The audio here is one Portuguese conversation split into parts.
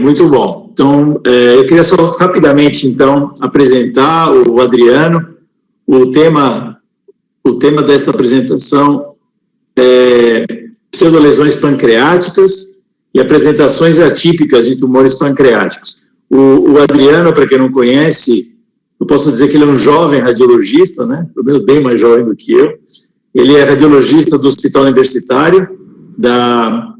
Muito bom. Então, eu queria só rapidamente, então, apresentar o Adriano. O tema desta apresentação é pseudolesões pancreáticas e apresentações atípicas de tumores pancreáticos. O Adriano, para quem não conhece, eu posso dizer que ele é um jovem radiologista, né? Pelo menos bem mais jovem do que eu. Ele é radiologista do Hospital Universitário da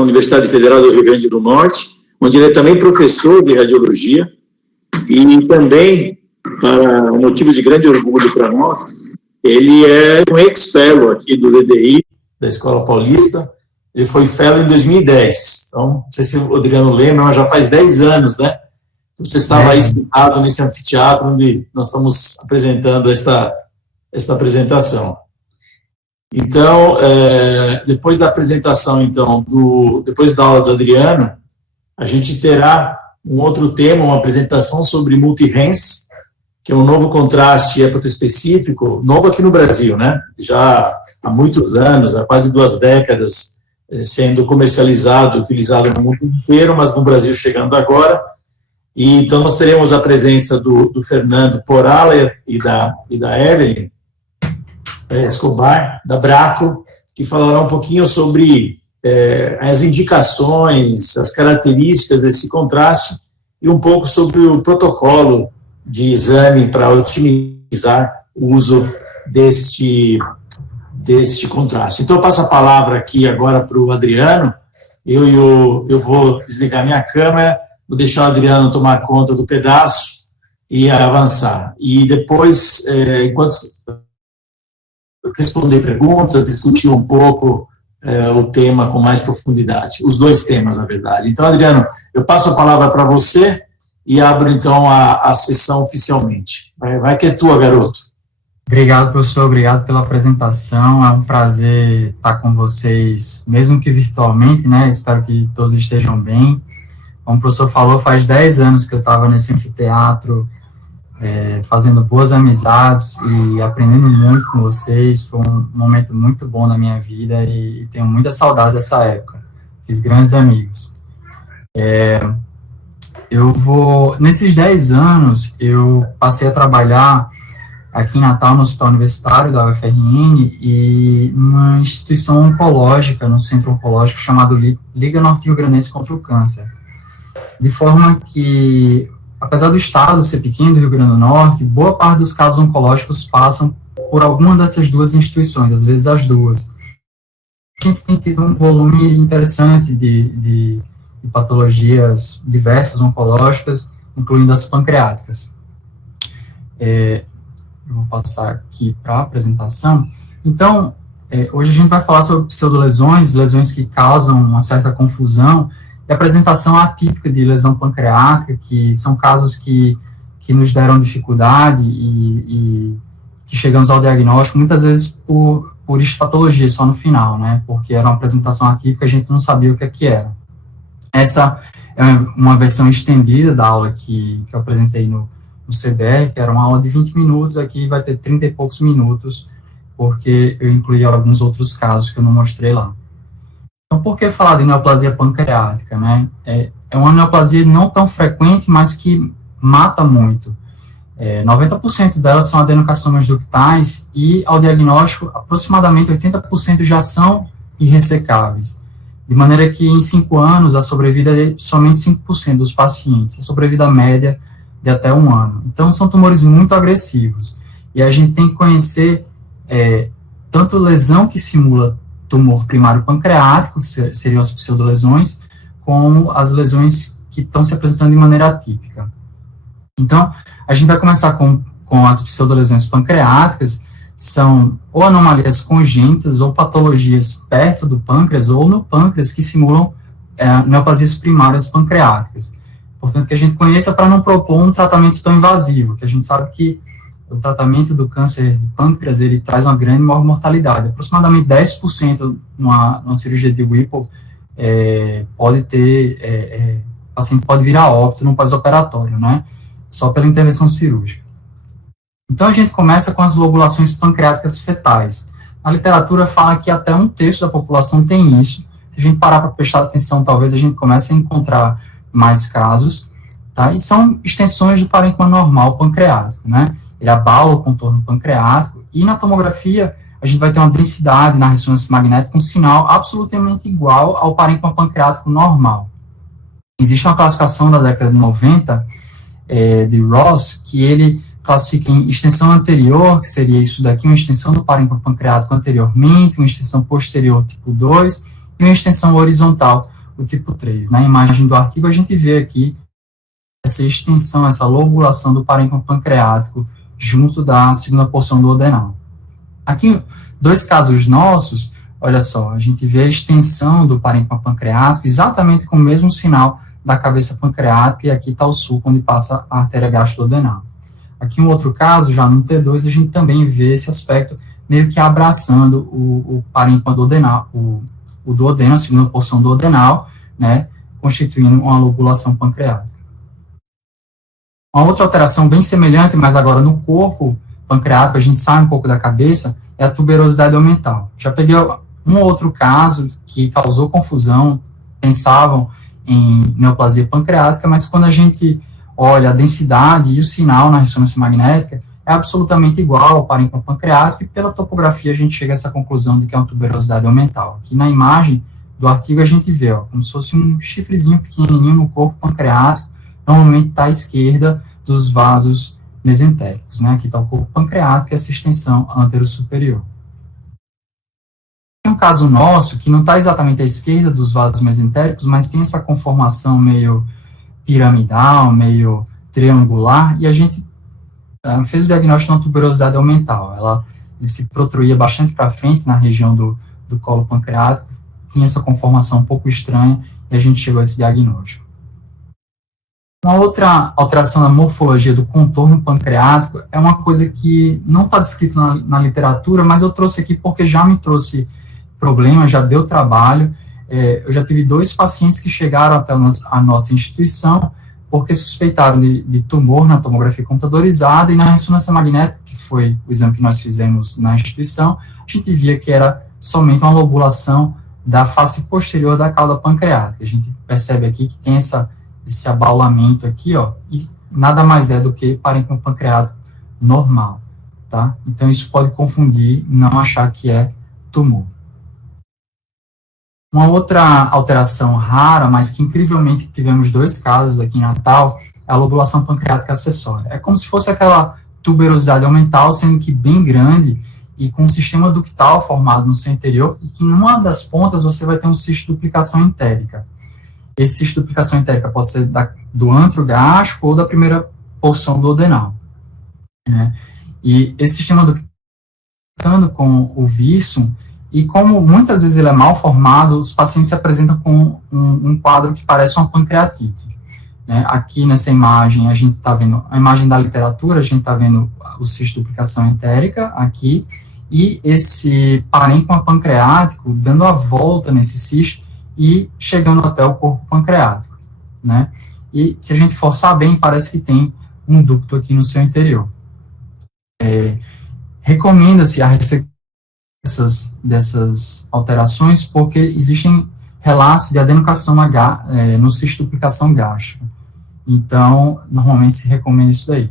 Universidade Federal do Rio Grande do Norte, onde ele é também professor de radiologia e também, para um motivo de grande orgulho para nós, ele é um ex-fellow aqui do DDI, da Escola Paulista. Ele foi fellow em 2010. Então, não sei se o Adriano lembra, mas já faz 10 anos, né? Você estava aí sentado nesse anfiteatro onde nós estamos apresentando esta apresentação. Então, depois da apresentação, então, depois da aula do Adriano, a gente terá um outro tema, uma apresentação sobre multi-RENS, que é um novo contraste hepatoespecífico, novo aqui no Brasil, né? Já há muitos anos, há quase 2 décadas, sendo comercializado, utilizado no mundo inteiro, mas no Brasil chegando agora. E, então, nós teremos a presença do Fernando Porala e da Evelyn Escobar, da Braco, que falará um pouquinho sobre as indicações, as características desse contraste e um pouco sobre o protocolo de exame para otimizar o uso deste contraste. Então, eu passo a palavra aqui agora para o Adriano. Eu vou desligar minha câmera, vou deixar o Adriano tomar conta do pedaço e avançar. E depois, enquanto responder perguntas, discutir um pouco o tema com mais profundidade, os 2 temas, na verdade. Então, Adriano, eu passo a palavra para você e abro, então, a sessão oficialmente. Vai que é tua, garoto. Obrigado, professor, obrigado pela apresentação, é um prazer estar com vocês, mesmo que virtualmente, né, espero que todos estejam bem. Como o professor falou, faz 10 anos que eu estava nesse anfiteatro, fazendo boas amizades e aprendendo muito com vocês, foi um momento muito bom na minha vida e tenho muita saudade dessa época, fiz grandes amigos. Nesses 10 anos, eu passei a trabalhar aqui em Natal, no Hospital Universitário da UFRN, e numa instituição oncológica, num centro oncológico chamado Liga Norte-Rio-Grandense contra o Câncer. De forma que, apesar do estado ser pequeno, do Rio Grande do Norte, boa parte dos casos oncológicos passam por alguma dessas 2 instituições, às vezes as 2. A gente tem tido um volume interessante de patologias diversas oncológicas, incluindo as pancreáticas. Eu vou passar aqui para a apresentação. Então, hoje a gente vai falar sobre pseudolesões, lesões que causam uma certa confusão, e a apresentação atípica de lesão pancreática, que são casos que nos deram dificuldade e que chegamos ao diagnóstico, muitas vezes por histopatologia, só no final, né, porque era uma apresentação atípica, a gente não sabia o que era. Essa é uma versão estendida da aula que eu apresentei no CBR, que era uma aula de 20 minutos, aqui vai ter 30 e poucos minutos, porque eu incluí alguns outros casos que eu não mostrei lá. Então, por que falar de neoplasia pancreática, né? É uma neoplasia não tão frequente, mas que mata muito. 90% delas são adenocarcinomas ductais e, ao diagnóstico, aproximadamente 80% já são irressecáveis. De maneira que, em 5 anos, a sobrevida é somente 5% dos pacientes. A sobrevida média de até 1 ano. Então, são tumores muito agressivos. E a gente tem que conhecer tanto lesão que simula tumor primário pancreático, que seriam as pseudolesões, como as lesões que estão se apresentando de maneira atípica. Então, a gente vai começar com as pseudolesões pancreáticas, são ou anomalias congênitas ou patologias perto do pâncreas ou no pâncreas que simulam neoplasias primárias pancreáticas. Portanto, que a gente conheça para não propor um tratamento tão invasivo, que a gente sabe que o tratamento do câncer de pâncreas, ele traz uma grande mortalidade. Aproximadamente 10% numa cirurgia de Whipple pode ter, o paciente pode vir a óbito no pós-operatório, né? Só pela intervenção cirúrgica. Então, a gente começa com as lobulações pancreáticas fetais. A literatura fala que até 1/3 da população tem isso. Se a gente parar para prestar atenção, talvez a gente comece a encontrar mais casos, tá? E são extensões do parênquima normal pancreático, né? Ele abala o contorno pancreático, e na tomografia a gente vai ter uma densidade na ressonância magnética, um sinal absolutamente igual ao parênquima pancreático normal. Existe uma classificação da década de 90, de Ross, que ele classifica em extensão anterior, que seria isso daqui, uma extensão do parênquima pancreático anteriormente, uma extensão posterior, tipo 2, e uma extensão horizontal, o tipo 3. Na imagem do artigo, a gente vê aqui essa extensão, essa lobulação do parênquima pancreático junto da segunda porção do odenal. Aqui, 2 casos nossos, olha só, a gente vê a extensão do parênquima pancreático exatamente com o mesmo sinal da cabeça pancreática, e aqui está o sulco onde passa a artéria gastrodenal. Aqui, um outro caso, já no T2, a gente também vê esse aspecto meio que abraçando o parênquima duodenal, o duodeno, a segunda porção do odenal, né, constituindo uma lobulação pancreática. Uma outra alteração bem semelhante, mas agora no corpo pancreático, a gente sai um pouco da cabeça, é a tuberosidade aumental. Já peguei um outro caso que causou confusão, pensavam em neoplasia pancreática, mas quando a gente olha a densidade e o sinal na ressonância magnética, é absolutamente igual ao parênquima pancreático, e pela topografia a gente chega a essa conclusão de que é uma tuberosidade aumental. Aqui na imagem do artigo a gente vê, ó, como se fosse um chifrezinho pequenininho no corpo pancreático, normalmente está à esquerda dos vasos mesentéricos, né? Aqui está o corpo pancreático e essa extensão antero-superior. Tem um caso nosso que não está exatamente à esquerda dos vasos mesentéricos, mas tem essa conformação meio piramidal, meio triangular, e a gente fez o diagnóstico de uma tuberosidade aumental. Ele se protruía bastante para frente na região do colo pancreático, tinha essa conformação um pouco estranha, e a gente chegou a esse diagnóstico. Uma outra alteração na morfologia do contorno pancreático é uma coisa que não está descrito na literatura, mas eu trouxe aqui porque já me trouxe problema, já deu trabalho. Eu já tive 2 pacientes que chegaram até a nossa instituição porque suspeitaram de tumor na tomografia computadorizada, e na ressonância magnética, que foi o exame que nós fizemos na instituição, a gente via que era somente uma lobulação da face posterior da cauda pancreática. A gente percebe aqui que tem esse abaulamento aqui, ó, e nada mais é do que parênquima pancreático normal, tá? Então, isso pode confundir, não achar que é tumor. Uma outra alteração rara, mas que incrivelmente tivemos 2 casos aqui em Natal, é a lobulação pancreática acessória. É como se fosse aquela tuberosidade aumental, sendo que bem grande, e com um sistema ductal formado no seu interior, e que numa das pontas você vai ter um cisto de duplicação entérica. Esse cisto de duplicação entérica pode ser do antro gástrico ou da primeira porção do odenal, né? E esse sistema ductando com o vírsum, e como muitas vezes ele é mal formado, os pacientes se apresentam com um quadro que parece uma pancreatite, né? Aqui nessa imagem, a gente está vendo a imagem da literatura, a gente está vendo o cisto de duplicação entérica aqui, e esse parênquima pancreático dando a volta nesse cisto e chegando até o corpo pancreático, né? E se a gente forçar bem, parece que tem um ducto aqui no seu interior. Recomenda-se a ressecção dessas alterações, porque existem relatos de adenocarcinoma no cisto de duplicação gástrica. Então, normalmente se recomenda isso daí.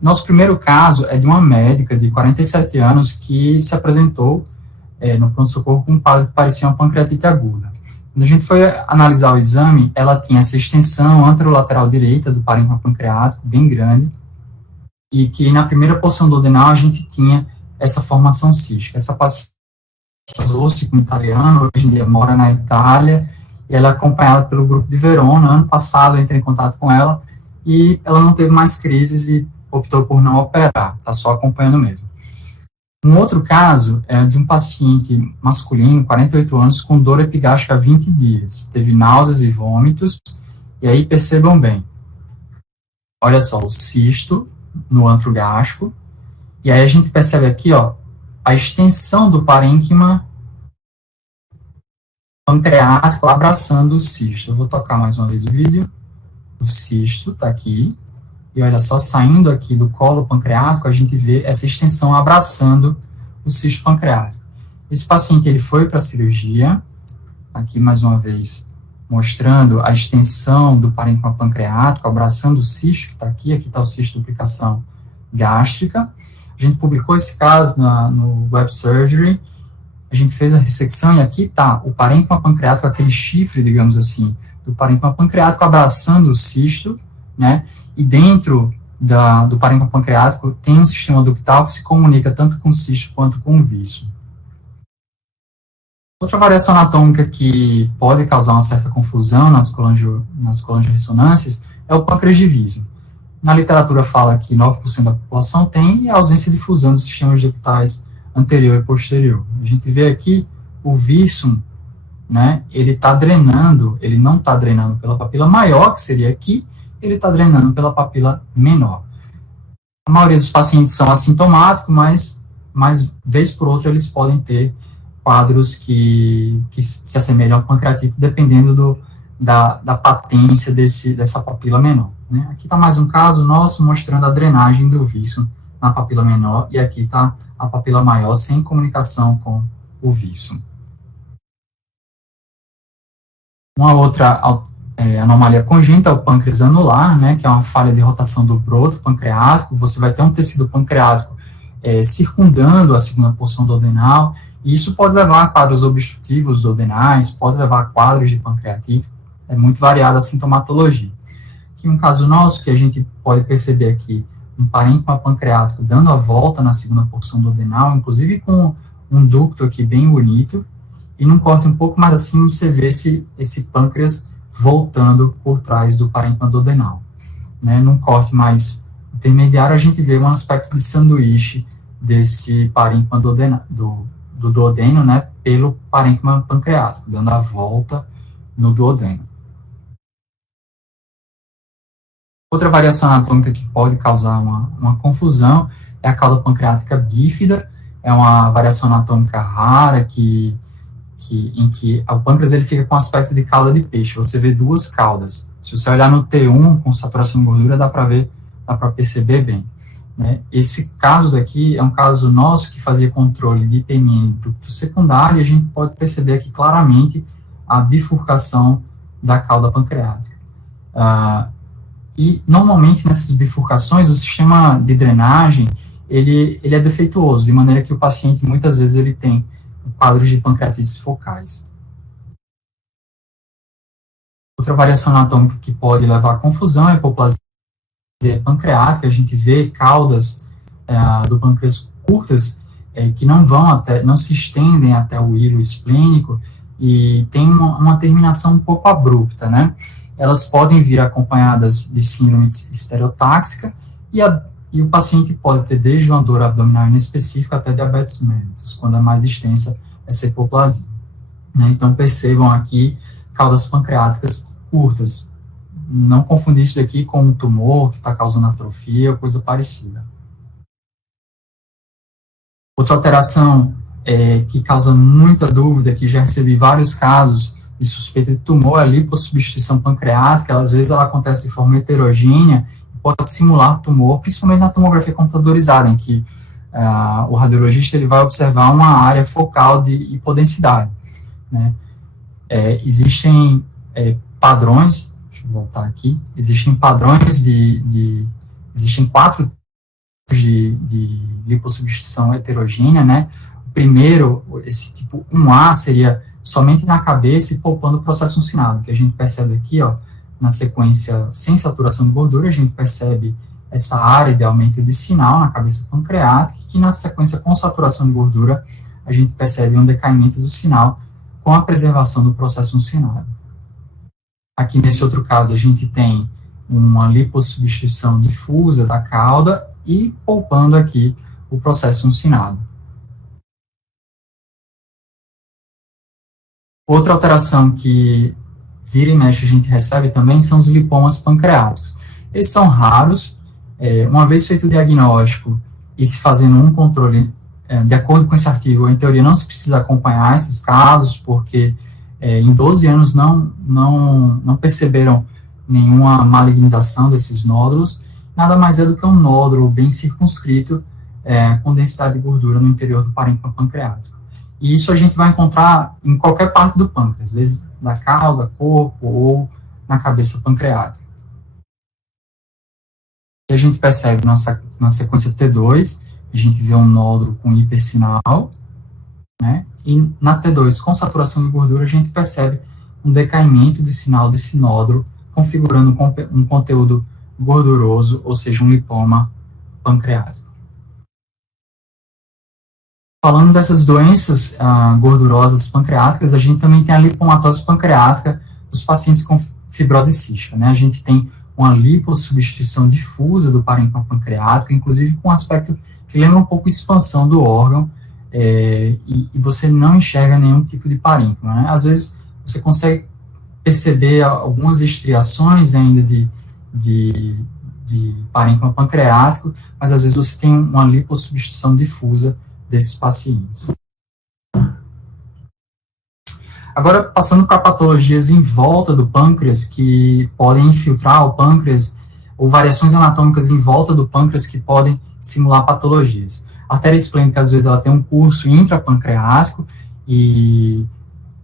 Nosso primeiro caso é de uma médica de 47 anos que se apresentou no pronto-socorro com um quadro que parecia uma pancreatite aguda. Quando a gente foi analisar o exame, ela tinha essa extensão anterolateral direita do parênquima pancreático, bem grande, e que na primeira porção do odenal a gente tinha essa formação cística. Essa paciente casou-se com um italiano, hoje em dia mora na Itália, e ela é acompanhada pelo grupo de Verona. Ano passado eu entrei em contato com ela, e ela não teve mais crises e optou por não operar, está só acompanhando mesmo. Um outro caso é de um paciente masculino, 48 anos, com dor epigástrica há 20 dias. Teve náuseas e vômitos, e aí percebam bem. Olha só, o cisto no antro gástrico, e aí a gente percebe aqui, ó, a extensão do parênquima pancreático abraçando o cisto. Eu vou tocar mais uma vez o vídeo. O cisto está aqui, e olha só, saindo aqui do colo pancreático, a gente vê essa extensão abraçando o cisto pancreático. Esse paciente, ele foi para a cirurgia, aqui mais uma vez, mostrando a extensão do parênquima pancreático, abraçando o cisto que está aqui está o cisto de duplicação gástrica. A gente publicou esse caso no Web Surgery, a gente fez a ressecção e aqui está o parênquima pancreático, aquele chifre, digamos assim, do parênquima pancreático abraçando o cisto, né, e dentro do parênquima pancreático tem um sistema ductal que se comunica tanto com o cisto quanto com o vício. Outra variação anatômica que pode causar uma certa confusão nas colangio-ressonâncias é o pâncreas de Vismo. Na literatura fala que 9% da população tem e a ausência de fusão dos sistemas ductais anterior e posterior. A gente vê aqui o vício, né, ele está drenando, ele não está drenando pela papila maior, que seria aqui, ele está drenando pela papila menor. A maioria dos pacientes são assintomáticos, mas vez por outra eles podem ter quadros que se assemelham à pancreatite, dependendo da patência dessa papila menor. Né? Aqui está mais um caso nosso mostrando a drenagem do vício na papila menor, e aqui está a papila maior sem comunicação com o vício. Uma outra anomalia congênita é o pâncreas anular, né, que é uma falha de rotação do broto pancreático. Você vai ter um tecido pancreático circundando a segunda porção duodenal, e isso pode levar a quadros obstrutivos duodenais, pode levar a quadros de pancreatite, é muito variada a sintomatologia. Aqui um caso nosso que a gente pode perceber aqui, um parênquima pancreático dando a volta na segunda porção duodenal, inclusive com um ducto aqui bem bonito, e num corte um pouco mais acima você vê esse pâncreas voltando por trás do parênquima duodenal. Né? Num corte mais intermediário a gente vê um aspecto de sanduíche desse parênquima do duodeno, né, pelo parênquima pancreático, dando a volta no duodeno. Outra variação anatômica que pode causar uma confusão é a cauda pancreática bífida. É uma variação anatômica rara em que o pâncreas ele fica com aspecto de cauda de peixe. Você vê duas caudas. Se você olhar no T1 com saturação de gordura, dá para perceber bem. Né? Esse caso daqui é um caso nosso que fazia controle de IPMN ducto secundário, e a gente pode perceber aqui claramente a bifurcação da cauda pancreática. E, normalmente, nessas bifurcações, o sistema de drenagem, ele é defeituoso, de maneira que o paciente, muitas vezes, ele tem quadros de pancreatites focais. Outra variação anatômica que pode levar à confusão é a hipoplasia pancreática. A gente vê caudas do pâncreas curtas, que não se estendem até o hilo esplênico, e tem uma terminação um pouco abrupta, né? Elas podem vir acompanhadas de síndrome estereotáxica, e o paciente pode ter desde uma dor abdominal inespecífica até diabetes mellitus, quando é mais extensa essa hipoplasia. Né? Então, percebam aqui caudas pancreáticas curtas. Não confundir isso daqui com um tumor que está causando atrofia ou coisa parecida. Outra alteração que causa muita dúvida, que já recebi vários casos de suspeita de tumor, a lipossubstituição pancreática. Às vezes ela acontece de forma heterogênea, pode simular tumor, principalmente na tomografia computadorizada, em que o radiologista ele vai observar uma área focal de hipodensidade. Né? Existem padrões, deixa eu voltar aqui, existem padrões existem 4 tipos de lipossubstituição heterogênea, né? O primeiro, esse tipo 1A, seria somente na cabeça e poupando o processo uncinado, que a gente percebe aqui, ó, na sequência sem saturação de gordura, a gente percebe essa área de aumento de sinal na cabeça pancreática, que na sequência com saturação de gordura, a gente percebe um decaimento do sinal com a preservação do processo uncinado. Aqui nesse outro caso, a gente tem uma lipossubstituição difusa da cauda e poupando aqui o processo uncinado. Outra alteração que vira e mexe a gente recebe também são os lipomas pancreáticos. Eles são raros. Uma vez feito o diagnóstico e se fazendo um controle, de acordo com esse artigo, em teoria não se precisa acompanhar esses casos, porque em 12 anos não perceberam nenhuma malignização desses nódulos. Nada mais é do que um nódulo bem circunscrito, com densidade de gordura no interior do parênquima pancreático. E isso a gente vai encontrar em qualquer parte do pâncreas, desde da cauda, corpo ou na cabeça pancreática. E a gente percebe na sequência T2, a gente vê um nódulo com hipersinal, né? E na T2, com saturação de gordura, a gente percebe um decaimento de sinal desse nódulo, configurando um conteúdo gorduroso, ou seja, um lipoma pancreático. Falando dessas doenças gordurosas pancreáticas, a gente também tem a lipomatose pancreática dos pacientes com fibrose cística, né? A gente tem uma lipossubstituição difusa do parênquima pancreático, inclusive com um aspecto que lembra um pouco expansão do órgão, e você não enxerga nenhum tipo de parênquima, né? Às vezes você consegue perceber algumas estriações ainda de parênquima pancreático, mas às vezes você tem uma lipossubstituição difusa desses pacientes. Agora, passando para patologias em volta do pâncreas, que podem infiltrar o pâncreas, ou variações anatômicas em volta do pâncreas que podem simular patologias. A artéria esplênica, às vezes, ela tem um curso intrapancreático, e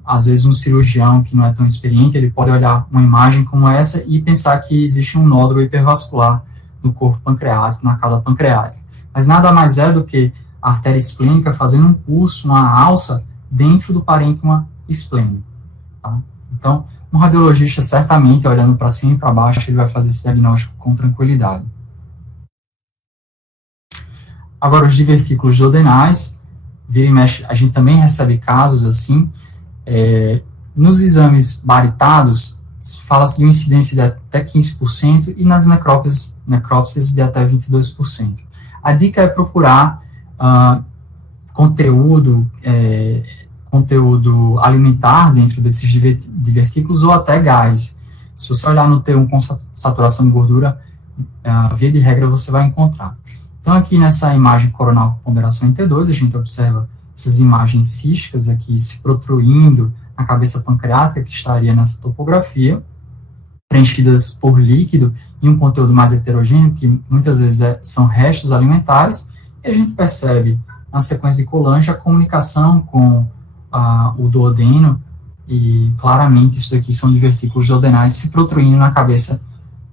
às vezes um cirurgião que não é tão experiente, ele pode olhar uma imagem como essa e pensar que existe um nódulo hipervascular no corpo pancreático, na cauda pancreática. Mas nada mais é do que a artéria esplênica fazendo um curso, uma alça, dentro do parênquima esplênico. Tá? Então, um radiologista, certamente, olhando para cima e para baixo, ele vai fazer esse diagnóstico com tranquilidade. Agora, os divertículos duodenais, vira e mexe, a gente também recebe casos assim. Nos exames baritados, fala-se de uma incidência de até 15% e nas necrópsias de até 22%. A dica é procurar conteúdo alimentar dentro desses divertículos ou até gás. Se você olhar no T1 com saturação de gordura, via de regra você vai encontrar. Então, aqui nessa imagem coronal com ponderação em T2, a gente observa essas imagens císticas aqui se protruindo na cabeça pancreática, que estaria nessa topografia, preenchidas por líquido e um conteúdo mais heterogêneo, que muitas vezes são restos alimentares, e a gente percebe na sequência de Colange a comunicação com o duodeno, e claramente isso aqui são divertículos duodenais se protruindo na cabeça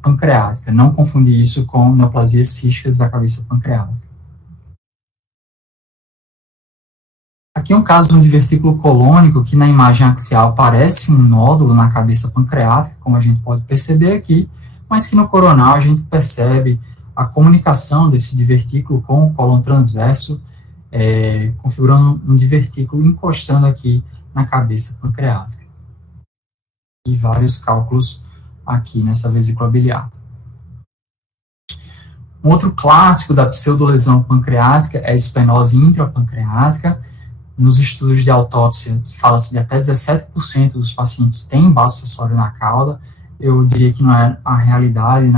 pancreática. Não confundir isso com neoplasias císticas da cabeça pancreática. Aqui é um caso de um divertículo colônico que na imagem axial parece um nódulo na cabeça pancreática, como a gente pode perceber aqui, mas que no coronal a gente percebe a comunicação desse divertículo com o cólon transverso, configurando um divertículo encostando aqui na cabeça pancreática. E vários cálculos aqui nessa vesícula biliar. Um outro clássico da pseudolesão pancreática é a esplenose intrapancreática. Nos estudos de autópsia, fala-se de até 17% dos pacientes têm baço acessório na cauda. Eu diria que não é a realidade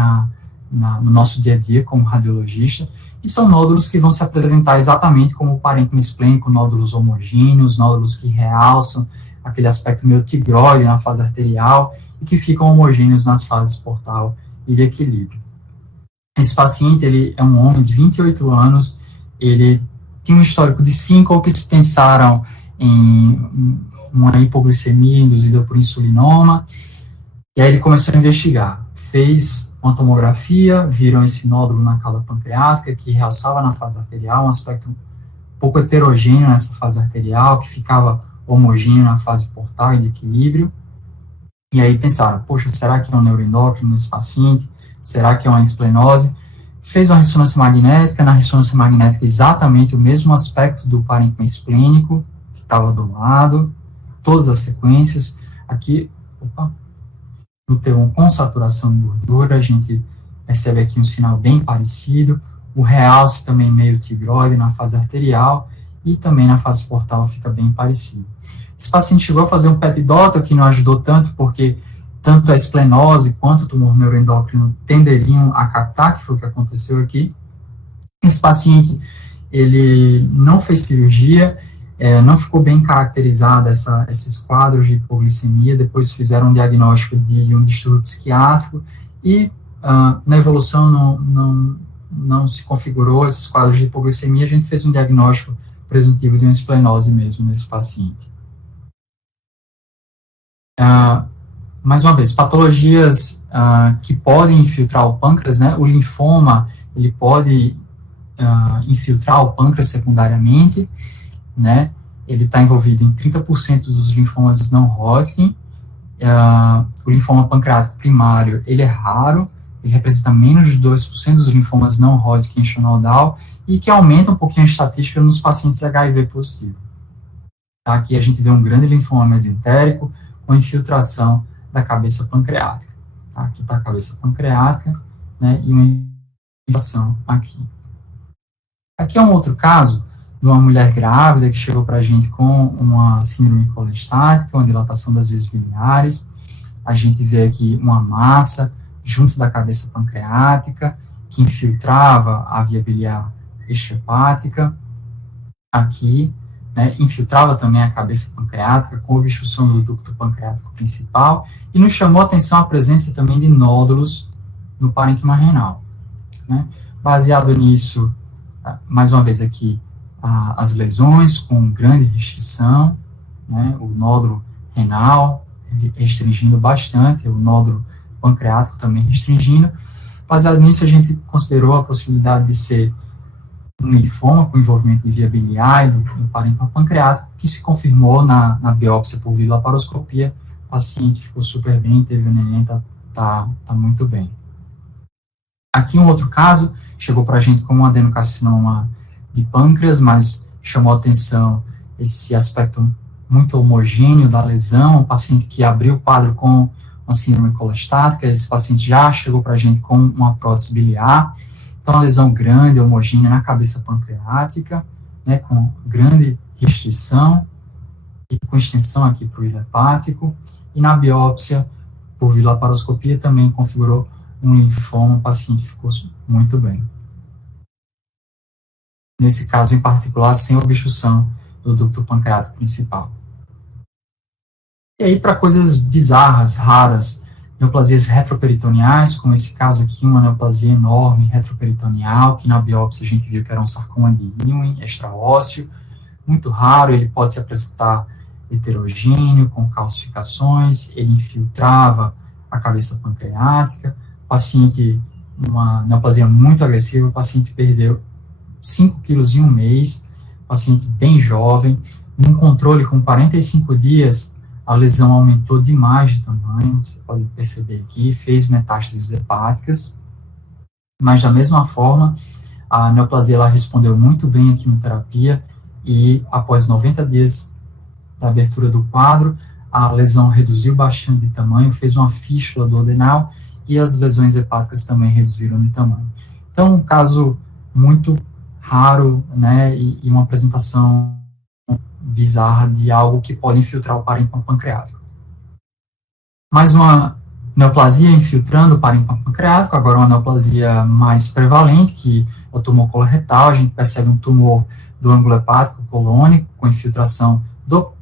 no nosso dia a dia como radiologista. E são nódulos que vão se apresentar exatamente como o parênquima esplênico, nódulos homogêneos, nódulos que realçam aquele aspecto meio tigroide na fase arterial e que ficam homogêneos nas fases portal e de equilíbrio. Esse paciente, ele é um homem de 28 anos, ele tinha um histórico de síncopes, pensaram em uma hipoglicemia induzida por insulinoma, e aí ele começou a investigar. Fez uma tomografia, viram esse nódulo na cauda pancreática, que realçava na fase arterial, um aspecto um pouco heterogêneo nessa fase arterial, que ficava homogêneo na fase portal e de equilíbrio. E aí pensaram, poxa, será que é um neuroendócrino nesse paciente? Será que é uma esplenose? Fez uma ressonância magnética, na ressonância magnética exatamente o mesmo aspecto do parênquima esplênico, que estava do lado, todas as sequências. Aqui, no T1 com saturação de gordura, a gente percebe aqui um sinal bem parecido, o realce também meio tigroide na fase arterial, e também na fase portal fica bem parecido. Esse paciente chegou a fazer um PET-DOTA, que não ajudou tanto, porque tanto a esplenose quanto o tumor neuroendócrino tenderiam a captar, que foi o que aconteceu aqui. Esse paciente, ele não fez cirurgia, não ficou bem caracterizado esses quadros de hipoglicemia, depois fizeram um diagnóstico de um distúrbio psiquiátrico, e na evolução não se configurou esses quadros de hipoglicemia, a gente fez um diagnóstico presuntivo de uma esplenose mesmo nesse paciente. Mais uma vez, patologias que podem infiltrar o pâncreas, né? O linfoma, ele pode infiltrar o pâncreas secundariamente, né? Ele está envolvido em 30% dos linfomas não Hodgkin. O linfoma pancreático primário, ele é raro, ele representa menos de 2% dos linfomas não Hodgkin e Schönau-Down, e que aumenta um pouquinho a estatística nos pacientes HIV positivo. Aqui a gente vê um grande linfoma mesentérico com infiltração da cabeça pancreática. Aqui está a cabeça pancreática, né, e uma infiltração aqui. Aqui é um outro caso de uma mulher grávida que chegou para a gente com uma síndrome colestática, uma dilatação das vias biliares. A gente vê aqui uma massa junto da cabeça pancreática que infiltrava a via biliar extrahepática. Aqui, né, infiltrava também a cabeça pancreática com obstrução do ducto pancreático principal e nos chamou a atenção a presença também de nódulos no parênquima renal, né? Baseado nisso, mais uma vez aqui, as lesões com grande restrição, né, o nódulo renal restringindo bastante, o nódulo pancreático também restringindo. Baseado nisso, a gente considerou a possibilidade de ser um linfoma com envolvimento de via biliar e do parênquima pancreático, que se confirmou na biópsia por videolaparoscopia. O paciente ficou super bem, teve o neném, tá muito bem. Aqui um outro caso, chegou para a gente como um adenocarcinoma de pâncreas, mas chamou a atenção esse aspecto muito homogêneo da lesão, um paciente que abriu o quadro com uma síndrome colestática, esse paciente já chegou para a gente com uma prótese biliar, então uma lesão grande, homogênea na cabeça pancreática, né, com grande restrição e com extensão aqui para o hilo hepático, e na biópsia por videolaparoscopia também configurou um linfoma, o paciente ficou muito bem. Nesse caso em particular, sem obstrução do ducto pancreático principal. E aí, para coisas bizarras, raras, neoplasias retroperitoneais, como esse caso aqui, uma neoplasia enorme retroperitoneal, que na biópsia a gente viu que era um sarcoma de Ewing, extraósseo, muito raro, ele pode se apresentar heterogêneo, com calcificações, ele infiltrava a cabeça pancreática, paciente, uma neoplasia muito agressiva, o paciente perdeu 5 quilos em um mês, paciente bem jovem, num controle com 45 dias, a lesão aumentou demais de tamanho, você pode perceber aqui, fez metástases hepáticas, mas da mesma forma, a neoplasia ela respondeu muito bem à quimioterapia e após 90 dias da abertura do quadro, a lesão reduziu bastante de tamanho, fez uma fístula duodenal e as lesões hepáticas também reduziram de tamanho. Então, um caso muito raro, né, e uma apresentação bizarra de algo que pode infiltrar o parênquima pancreático. Mais uma neoplasia infiltrando o parênquima pancreático, agora uma neoplasia mais prevalente, que é o tumor coloretal, a gente percebe um tumor do ângulo hepático colônico, com infiltração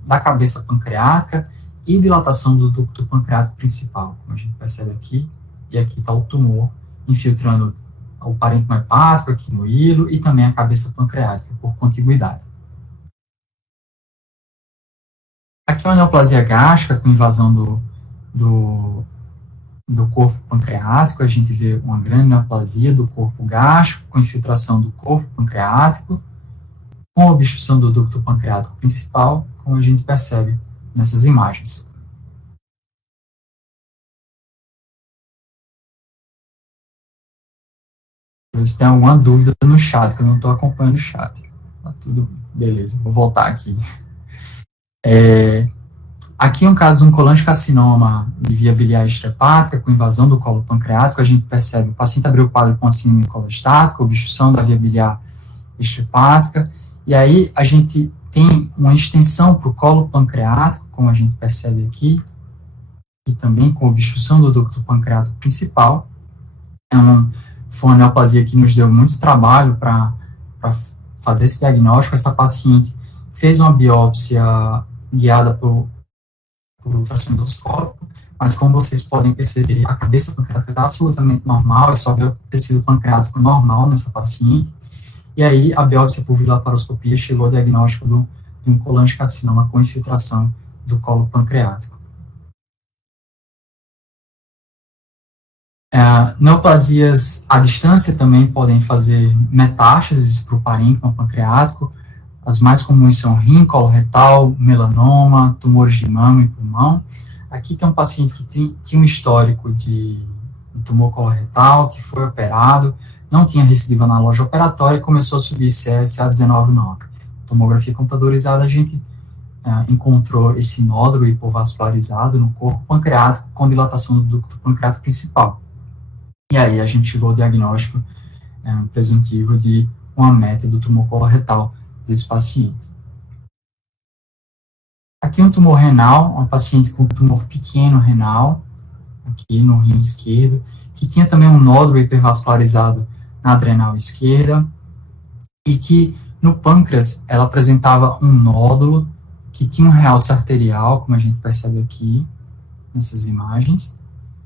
da cabeça pancreática e dilatação do ducto pancreático principal, como a gente percebe aqui, e aqui está o tumor infiltrando o parênquima hepático aqui no hilo e também a cabeça pancreática por contiguidade. Aqui é uma neoplasia gástrica com invasão do corpo pancreático, a gente vê uma grande neoplasia do corpo gástrico com infiltração do corpo pancreático, com obstrução do ducto pancreático principal, como a gente percebe nessas imagens. Se tem alguma dúvida no chat, que eu não estou acompanhando o chat. Tá tudo beleza, vou voltar aqui. Aqui é um caso de um colangiocarcinoma de via biliar extrahepática com invasão do colo pancreático. A gente percebe o paciente abriu o quadro com a síndrome colestática, obstrução da via biliar extrahepática, e aí a gente tem uma extensão para o colo pancreático, como a gente percebe aqui, e também com obstrução do ducto pancreático principal. Foi uma neoplasia que nos deu muito trabalho para fazer esse diagnóstico. Essa paciente fez uma biópsia guiada por ultrassom endoscópico, mas como vocês podem perceber, a cabeça pancreática está absolutamente normal, é só ver o tecido pancreático normal nessa paciente, e e aí a biópsia por vilaparoscopia chegou ao diagnóstico de um colangiocarcinoma com infiltração do colo pancreático. Neoplasias à distância também podem fazer metástases para o parênquima pancreático. As mais comuns são rim, colo retal, melanoma, tumores de mama e pulmão. Aqui tem um paciente que tinha um histórico de tumor coloretal, que foi operado, não tinha recidiva na loja operatória e começou a subir CSA199. Tomografia computadorizada, a gente encontrou esse nódulo hipovascularizado no corpo pancreático com dilatação do ducto pancreático principal. E aí a gente chegou ao diagnóstico presuntivo de uma meta do tumor coloretal desse paciente. Aqui um tumor renal, uma paciente com tumor pequeno renal, aqui no rim esquerdo, que tinha também um nódulo hipervascularizado na adrenal esquerda, e que no pâncreas ela apresentava um nódulo que tinha um realce arterial, como a gente percebe aqui, nessas imagens,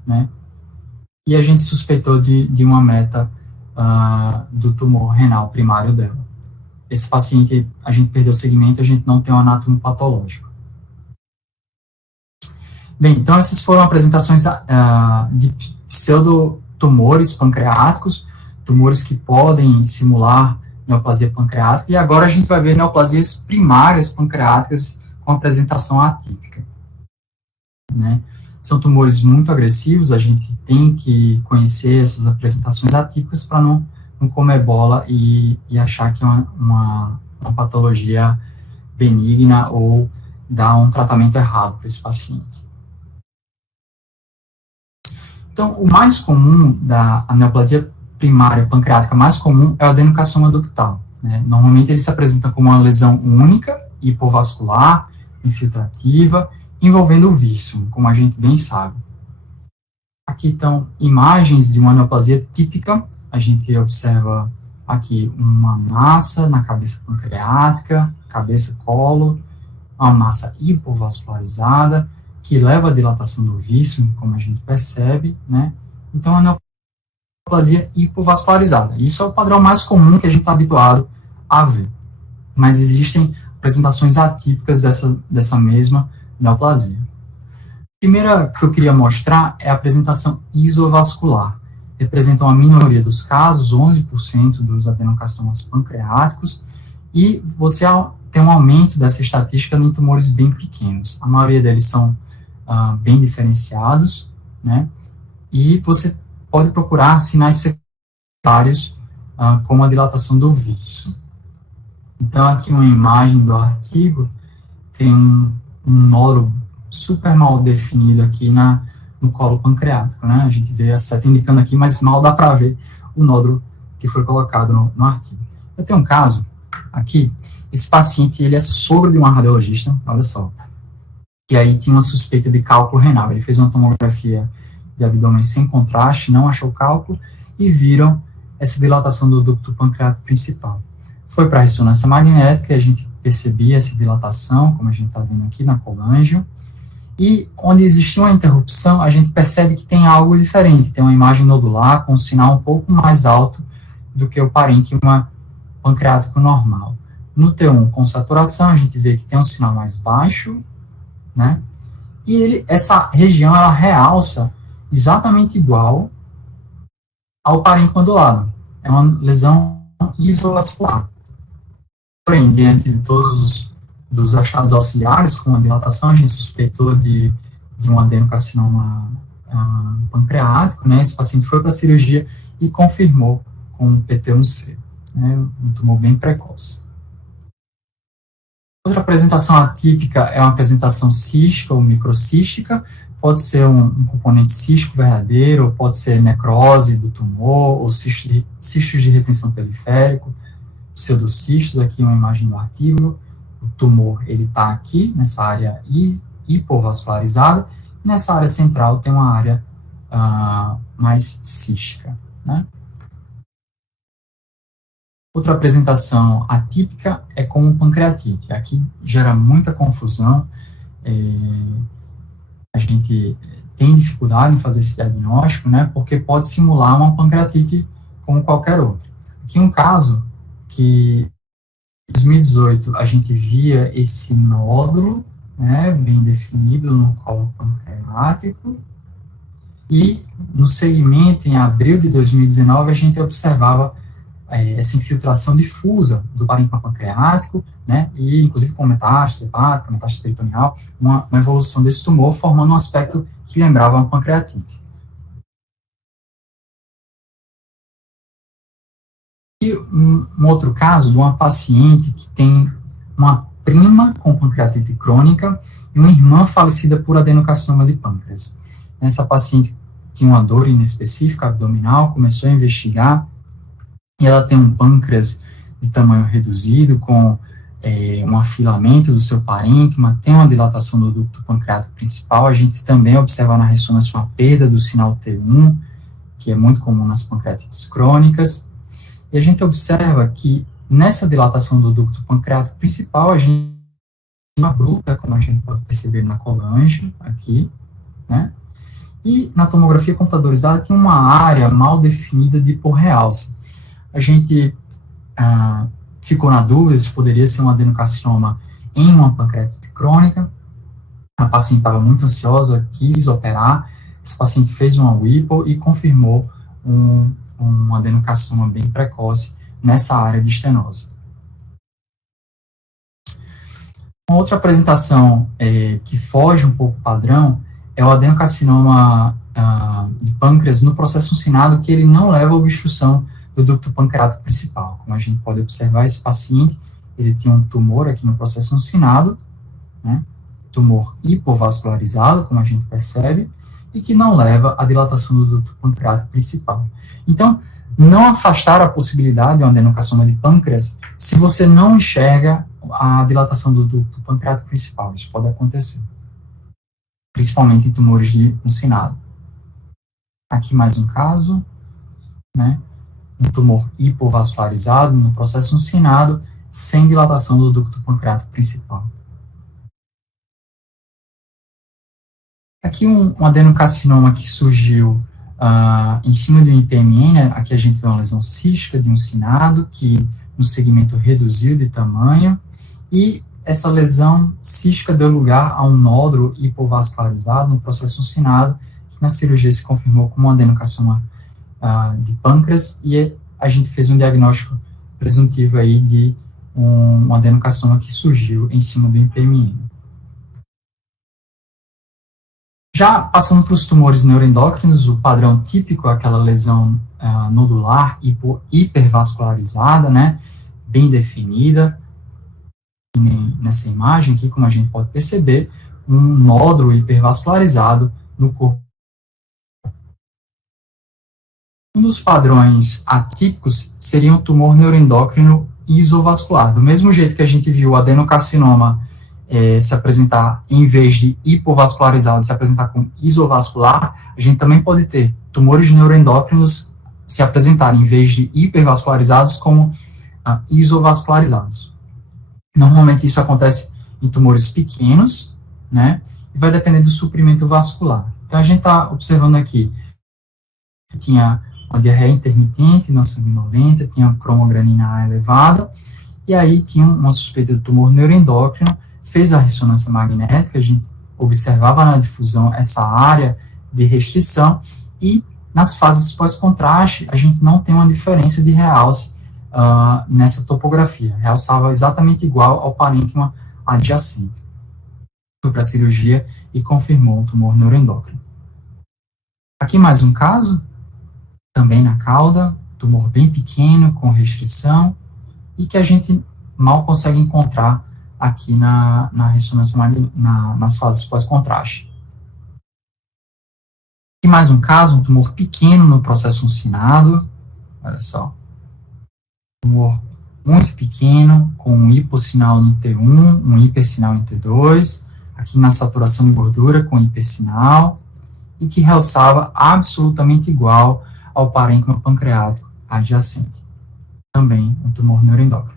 né? E a gente suspeitou de uma meta do tumor renal primário dela. Esse paciente, a gente perdeu o segmento, a gente não tem um anátomo patológico. Bem, então essas foram apresentações de pseudotumores pancreáticos, tumores que podem simular neoplasia pancreática, e agora a gente vai ver neoplasias primárias pancreáticas com apresentação atípica, né? São tumores muito agressivos, a gente tem que conhecer essas apresentações atípicas para não comer bola e achar que é uma patologia benigna ou dar um tratamento errado para esse paciente. Então, o mais comum a neoplasia primária pancreática mais comum é o adenocarcinoma ductal, né? Normalmente ele se apresenta como uma lesão única, hipovascular, infiltrativa, envolvendo o vício, como a gente bem sabe. Aqui estão imagens de uma neoplasia típica. A gente observa aqui uma massa na cabeça pancreática, cabeça-colo, uma massa hipovascularizada, que leva à dilatação do vício, como a gente percebe, né? Então, a neoplasia hipovascularizada. Isso é o padrão mais comum que a gente está habituado a ver. Mas existem apresentações atípicas dessa mesma neoplasia. A primeira que eu queria mostrar é a apresentação isovascular. Representa uma minoria dos casos, 11% dos adenocarcinomas pancreáticos, e você tem um aumento dessa estatística em tumores bem pequenos. A maioria deles são bem diferenciados, né? E você pode procurar sinais secundários, como a dilatação do vício. Então, aqui uma imagem do artigo, tem um nódulo super mal definido aqui no colo pancreático, né? A gente vê a seta indicando aqui, mas mal dá para ver o nódulo que foi colocado no artigo. Eu tenho um caso aqui, esse paciente, ele é sogro de uma radiologista, olha só, que aí tinha uma suspeita de cálculo renal. Ele fez uma tomografia de abdômen sem contraste, não achou cálculo, e viram essa dilatação do ducto pancreático principal. Foi para a ressonância magnética e a gente percebia essa dilatação, como a gente está vendo aqui na colangio, e onde existia uma interrupção, a gente percebe que tem algo diferente, tem uma imagem nodular com um sinal um pouco mais alto do que o parênquima pancreático normal. No T1 com saturação, a gente vê que tem um sinal mais baixo, né? E essa região, ela realça exatamente igual ao parênquima do lado. É uma lesão isovascular. Porém, diante de todos dos achados auxiliares, com a dilatação, a gente suspeitou de um adenocarcinoma pancreático, né? Esse paciente foi para a cirurgia e confirmou com um PT1C, né? Um tumor bem precoce. Outra apresentação atípica é uma apresentação cística ou microcística, pode ser um componente cístico verdadeiro, pode ser necrose do tumor, ou cistos de retenção periférico, pseudocistos, aqui uma imagem do artigo. O tumor, ele está aqui, nessa área hipovascularizada, e nessa área central tem uma área mais cística, né? Outra apresentação atípica é como pancreatite. Aqui gera muita confusão, a gente tem dificuldade em fazer esse diagnóstico, né, porque pode simular uma pancreatite como qualquer outra. Aqui um caso que em 2018 a gente via esse nódulo, né, bem definido no colo pancreático, e no segmento, em abril de 2019, a gente observava essa infiltração difusa do parênquima pancreático, né, e inclusive com metástase hepática, metástase peritoneal, uma evolução desse tumor, formando um aspecto que lembrava uma pancreatite. E um outro caso de uma paciente que tem uma prima com pancreatite crônica e uma irmã falecida por adenocarcinoma de pâncreas. Essa paciente tinha uma dor inespecífica abdominal, começou a investigar, e ela tem um pâncreas de tamanho reduzido, com um afilamento do seu parênquima, tem uma dilatação do ducto pancreático principal. A gente também observa na ressonância uma perda do sinal T1, que é muito comum nas pancreatites crônicas. E a gente observa que nessa dilatação do ducto pancreático principal, a gente tem uma bruta, como a gente pode perceber na colange, aqui, né? E na tomografia computadorizada tem uma área mal definida de hiporrealce. A gente ficou na dúvida se poderia ser um adenocarcinoma em uma pancreatite crônica. A paciente estava muito ansiosa, quis operar. Essa paciente fez uma Whipple e confirmou um adenocarcinoma bem precoce nessa área de estenose. Uma outra apresentação que foge um pouco do padrão é o adenocarcinoma de pâncreas no processo uncinado, que ele não leva à obstrução do ducto pancreático principal. Como a gente pode observar, esse paciente, ele tinha um tumor aqui no processo uncinado, né, tumor hipovascularizado, como a gente percebe, e que não leva à dilatação do ducto pancreático principal. Então, não afastar a possibilidade de um adenocarcinoma de pâncreas se você não enxerga a dilatação do ducto pancreático principal. Isso pode acontecer, principalmente em tumores de uncinado. Aqui mais um caso, né? Um tumor hipovascularizado no processo uncinado, sem dilatação do ducto pancreático principal. Aqui um adenocarcinoma que surgiu em cima de um IPMN. Aqui a gente vê uma lesão cística de uncinado, que no segmento reduziu de tamanho, e essa lesão cística deu lugar a um nódulo hipovascularizado no processo uncinado, que na cirurgia se confirmou como um adenocarcinoma de pâncreas, e a gente fez um diagnóstico presuntivo aí de um adenocarcinoma que surgiu em cima do IPMN. Já passando para os tumores neuroendócrinos, o padrão típico é aquela lesão nodular hipervascularizada, né, bem definida. E nessa imagem aqui, como a gente pode perceber, um nódulo hipervascularizado no corpo. Um dos padrões atípicos seria um tumor neuroendócrino isovascular. Do mesmo jeito que a gente viu o adenocarcinoma se apresentar, em vez de hipovascularizado, se apresentar como isovascular, a gente também pode ter tumores neuroendócrinos se apresentarem, em vez de hipervascularizados, como isovascularizados. Normalmente isso acontece em tumores pequenos, né, e vai depender do suprimento vascular. Então a gente está observando aqui, tinha uma diarreia intermitente, não sanguinolenta, tinha cromogranina A elevada, e aí tinha uma suspeita de tumor neuroendócrino. Fez a ressonância magnética, a gente observava na difusão essa área de restrição, e nas fases pós-contraste a gente não tem uma diferença de realce nessa topografia, realçava exatamente igual ao parênquima adjacente. Foi para a cirurgia e confirmou um tumor neuroendócrino. Aqui mais um caso, também na cauda, tumor bem pequeno, com restrição, e que a gente mal consegue encontrar aqui na ressonância nas fases pós-contraste. E mais um caso, um tumor pequeno no processo uncinado, olha só, tumor muito pequeno, com um hipossinal em T1, um hipersinal em T2, aqui na saturação de gordura com hipersinal, e que realçava absolutamente igual ao parênquima pancreático adjacente. Também um tumor neuroendócrino.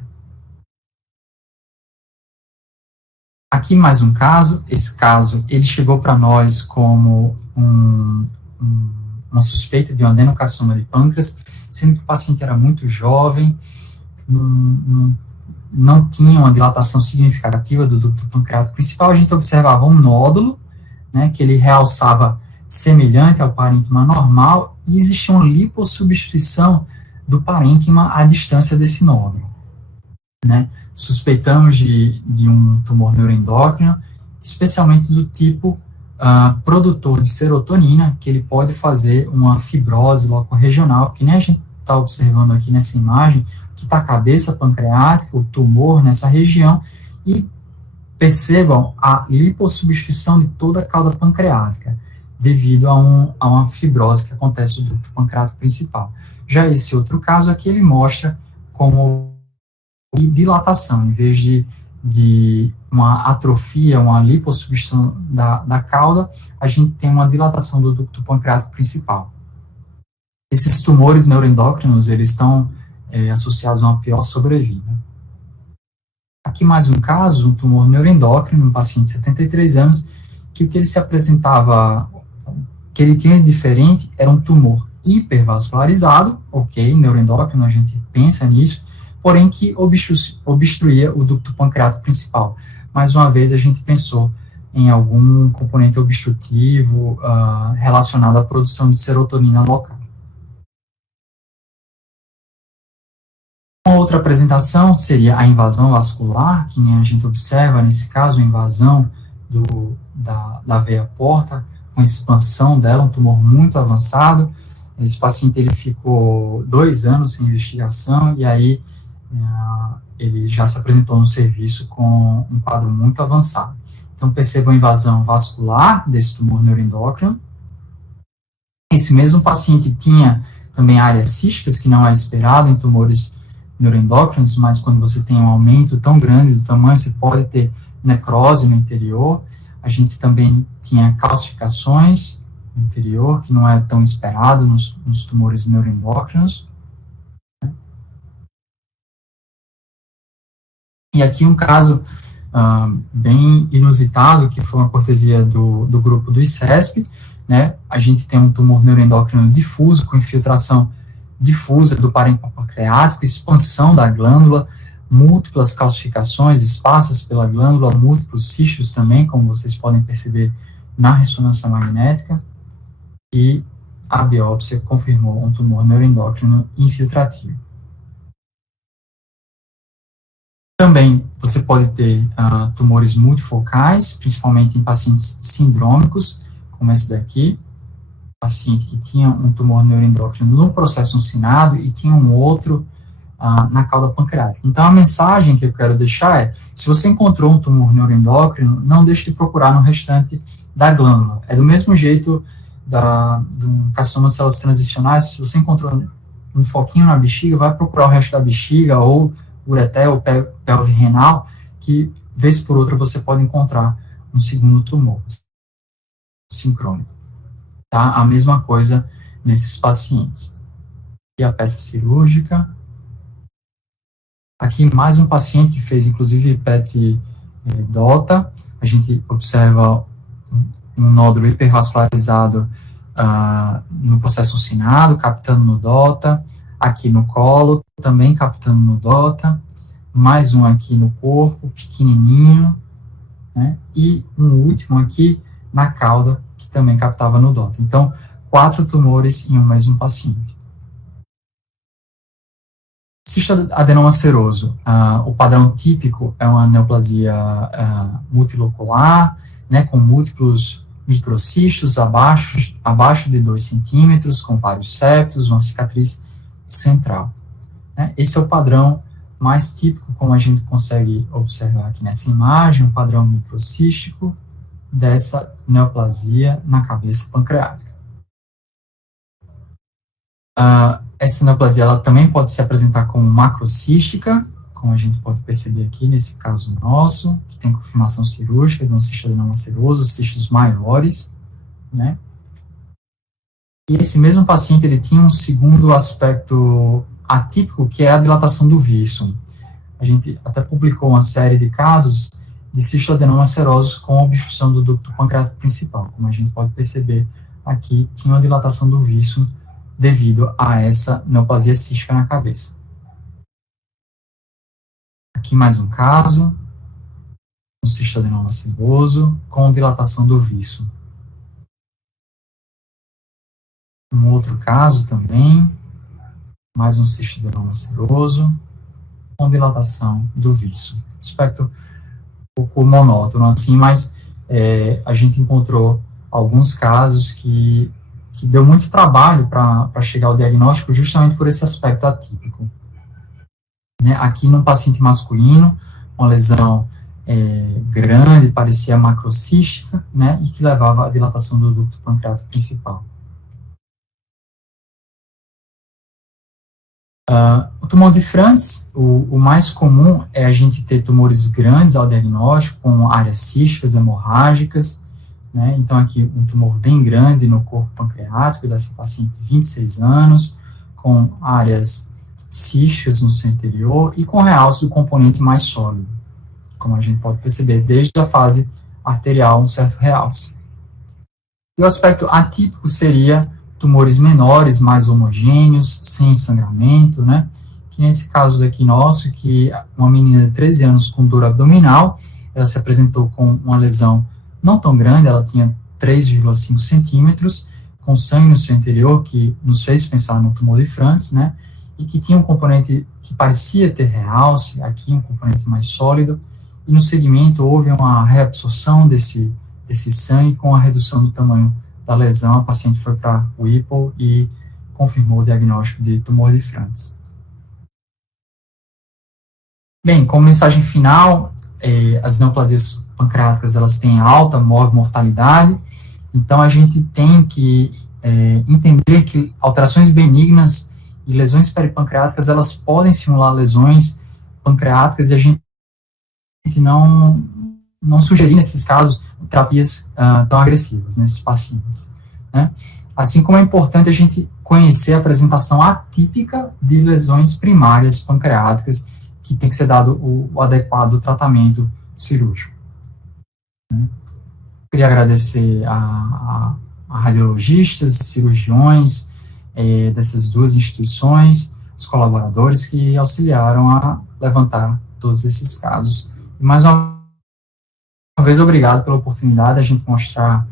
Aqui mais um caso. Esse caso, ele chegou para nós como uma suspeita de um adenocarcinoma de pâncreas, sendo que o paciente era muito jovem, não tinha uma dilatação significativa do ducto pancreático principal, a gente observava um nódulo, né, que ele realçava semelhante ao parênquima normal, e existia uma lipossubstituição do parênquima à distância desse nódulo, né. Suspeitamos de um tumor neuroendócrino, especialmente do tipo produtor de serotonina, que ele pode fazer uma fibrose locorregional, que nem a gente está observando aqui nessa imagem, que está a cabeça pancreática, o tumor nessa região, e percebam a lipossubstituição de toda a cauda pancreática, devido a uma fibrose que acontece no ducto pancreático principal. Já esse outro caso aqui, ele mostra como dilatação, em vez de uma atrofia, uma lipossubstituição da cauda, a gente tem uma dilatação do ducto pancreático principal. Esses tumores neuroendócrinos, eles estão associados a uma pior sobrevida. Aqui mais um caso, um tumor neuroendócrino, um paciente de 73 anos, que o que ele se apresentava, que ele tinha de diferente, era um tumor hipervascularizado, ok, neuroendócrino, a gente pensa nisso, porém que obstruía o ducto pancreático principal. Mais uma vez, a gente pensou em algum componente obstrutivo relacionado à produção de serotonina local. Uma outra apresentação seria a invasão vascular, que a gente observa, nesse caso, a invasão da veia porta, com expansão dela, um tumor muito avançado. Esse paciente ele ficou 2 anos sem investigação, e aí ele já se apresentou no serviço com um quadro muito avançado. Então, percebam a invasão vascular desse tumor neuroendócrino. Esse mesmo paciente tinha também áreas císticas, que não é esperado em tumores neuroendócrinos, mas quando você tem um aumento tão grande do tamanho, você pode ter necrose no interior. A gente também tinha calcificações no interior, que não é tão esperado nos tumores neuroendócrinos. E aqui um caso bem inusitado, que foi uma cortesia do grupo do ICESP, né? A gente tem um tumor neuroendócrino difuso, com infiltração difusa do parênquima pancreático, expansão da glândula, múltiplas calcificações esparsas pela glândula, múltiplos cistos também, como vocês podem perceber na ressonância magnética, e a biópsia confirmou um tumor neuroendócrino infiltrativo. Também você pode ter tumores multifocais, principalmente em pacientes sindrômicos, como esse daqui, paciente que tinha um tumor neuroendócrino no processo uncinado e tinha um outro na cauda pancreática. Então, a mensagem que eu quero deixar é, se você encontrou um tumor neuroendócrino, não deixe de procurar no restante da glândula. É do mesmo jeito do carcinoma de células transicionais, se você encontrou um foquinho na bexiga, vai procurar o resto da bexiga, ou ureter, ou pelve renal, que, vez por outra, você pode encontrar um segundo tumor sincrônico. Tá? A mesma coisa nesses pacientes. E a peça cirúrgica. Aqui mais um paciente que fez, inclusive, PET DOTA. A gente observa um nódulo hipervascularizado no processo uncinado, captando no DOTA. Aqui no colo, também captando no DOTA. Mais um aqui no corpo, pequenininho. Né? E um último aqui na cauda, que também captava no DOTA. Então, 4 tumores em um mesmo paciente. Cistoadenoma seroso, o padrão típico é uma neoplasia multilocular, né, com múltiplos microcistos abaixo de 2 centímetros, com vários septos, uma cicatriz central. Né? Esse é o padrão mais típico, como a gente consegue observar aqui nessa imagem, um padrão microcístico dessa neoplasia na cabeça pancreática. Essa neoplasia ela também pode se apresentar como macrocística, como a gente pode perceber aqui nesse caso nosso, que tem confirmação cirúrgica de um cistoadenoma seroso, cistos maiores, né? E esse mesmo paciente, ele tinha um segundo aspecto atípico, que é a dilatação do vírsum. A gente até publicou uma série de casos de cistoadenomas serosos com obstrução do ducto pancreático principal. Como a gente pode perceber aqui, tinha uma dilatação do vírsum devido a essa neoplasia cística na cabeça. Aqui mais um caso, um cistoadenoma seroso com dilatação do viço. Um outro caso também, mais um cistoadenoma seroso com dilatação do viço. Aspecto um pouco monótono assim, mas a gente encontrou alguns casos que deu muito trabalho para chegar ao diagnóstico justamente por esse aspecto atípico. Né? Aqui num paciente masculino, uma lesão grande, parecia macrocística, né, e que levava à dilatação do ducto pancreático principal. O tumor de Franz, o mais comum é a gente ter tumores grandes ao diagnóstico, com áreas císticas, hemorrágicas, né? Então aqui um tumor bem grande no corpo pancreático dessa paciente de 26 anos, com áreas císticas no seu interior e com realce do componente mais sólido, como a gente pode perceber, desde a fase arterial, um certo realce. E o aspecto atípico seria tumores menores, mais homogêneos, sem sangramento, né? Que nesse caso daqui nosso, que uma menina de 13 anos com dor abdominal, ela se apresentou com uma lesão não tão grande, ela tinha 3,5 centímetros, com sangue no seu interior, que nos fez pensar no tumor de Franz, né? E que tinha um componente que parecia ter realce, aqui um componente mais sólido, e no segmento houve uma reabsorção desse sangue com a redução do tamanho da lesão. A paciente foi para o Whipple e confirmou o diagnóstico de tumor de Franz. Bem, como mensagem final, as neoplasias pancreáticas, elas têm alta mortalidade, então a gente tem que entender que alterações benignas e lesões peripancreáticas, elas podem simular lesões pancreáticas, e a gente não sugerir, nesses casos, terapias tão agressivas nesses pacientes, né? Assim como é importante a gente conhecer a apresentação atípica de lesões primárias pancreáticas, que tem que ser dado o adequado tratamento cirúrgico. Né? Queria agradecer a radiologistas, cirurgiões dessas duas instituições, os colaboradores que auxiliaram a levantar todos esses casos. E mais uma vez, obrigado pela oportunidade de a gente mostrar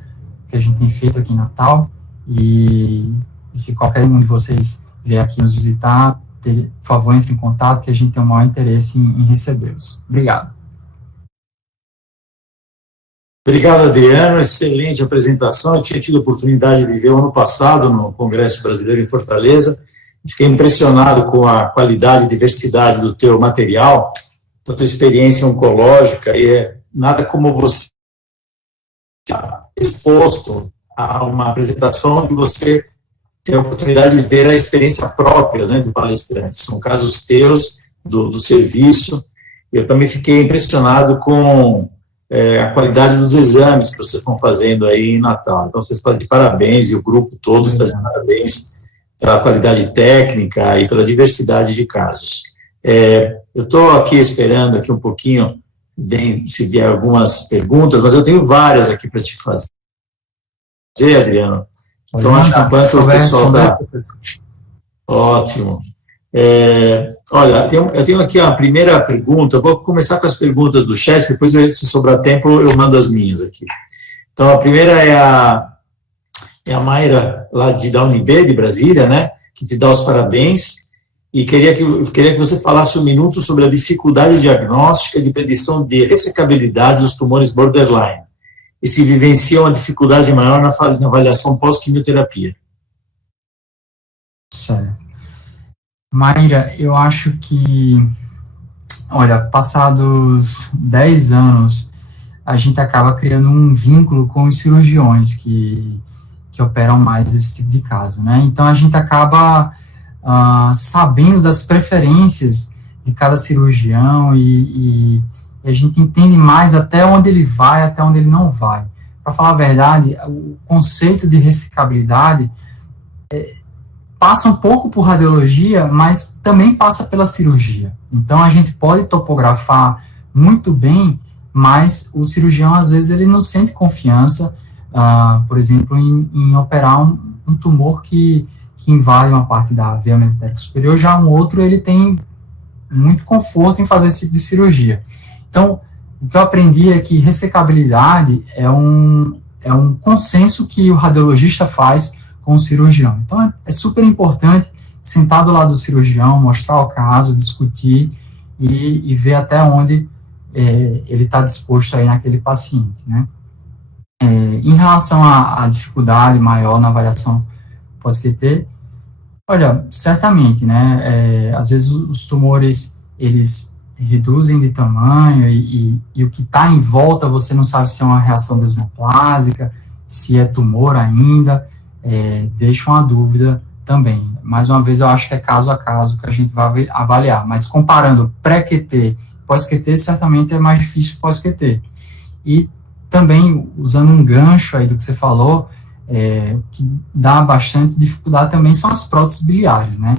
o que a gente tem feito aqui em Natal, e se qualquer um de vocês vier aqui nos visitar, por favor, entre em contato, que a gente tem o maior interesse em recebê-los. Obrigado. Obrigado, Adriano. Excelente apresentação. Eu tinha tido a oportunidade de ver o ano passado no Congresso Brasileiro em Fortaleza. Fiquei impressionado com a qualidade e diversidade do teu material, da tua experiência oncológica, e nada como você exposto a uma apresentação onde você tem a oportunidade de ver a experiência própria, né, do palestrante. São casos teus, do serviço. Eu também fiquei impressionado com a qualidade dos exames que vocês estão fazendo aí em Natal. Então, você está de parabéns, e o grupo todo está de parabéns pela qualidade técnica e pela diversidade de casos. Eu estou aqui esperando aqui um pouquinho, se vier algumas perguntas, mas eu tenho várias aqui para te fazer, Adriano. Então, acho que enquanto o pessoal está... Ótimo. Olha, eu tenho aqui a primeira pergunta. Eu vou começar com as perguntas do chat, depois, se sobrar tempo, eu mando as minhas aqui. Então, a primeira é a Mayra, lá da UNB, de Brasília, né, que te dá os parabéns, e queria que você falasse um minuto sobre a dificuldade diagnóstica de predição de ressecabilidade dos tumores borderline, e se vivenciam uma dificuldade maior na avaliação pós-quimioterapia. Certo. Mayra, eu acho que, olha, passados 10 anos, a gente acaba criando um vínculo com os cirurgiões que operam mais esse tipo de caso, né? Então, a gente acaba sabendo das preferências de cada cirurgião e a gente entende mais até onde ele vai, até onde ele não vai. Para falar a verdade, o conceito de ressecabilidade passa um pouco por radiologia, mas também passa pela cirurgia. Então, a gente pode topografar muito bem, mas o cirurgião, às vezes, ele não sente confiança, por exemplo, em operar um tumor que invade uma parte da veia mesentérica superior. Já um outro, ele tem muito conforto em fazer esse tipo de cirurgia. Então, o que eu aprendi é que ressecabilidade é um consenso que o radiologista faz com o cirurgião. Então, é super importante sentar do lado do cirurgião, mostrar o caso, discutir e ver até onde ele está disposto aí naquele paciente, né? Em relação à dificuldade maior na avaliação pós-QT, olha, certamente, né, às vezes os tumores, eles reduzem de tamanho e o que está em volta, você não sabe se é uma reação desmoplásica, se é tumor ainda, deixa uma dúvida também. Mais uma vez, eu acho que é caso a caso que a gente vai avaliar, mas comparando pré-QT, pós-QT, certamente é mais difícil pós-QT. E também, usando um gancho aí do que você falou, que dá bastante dificuldade também são as próteses biliares, né?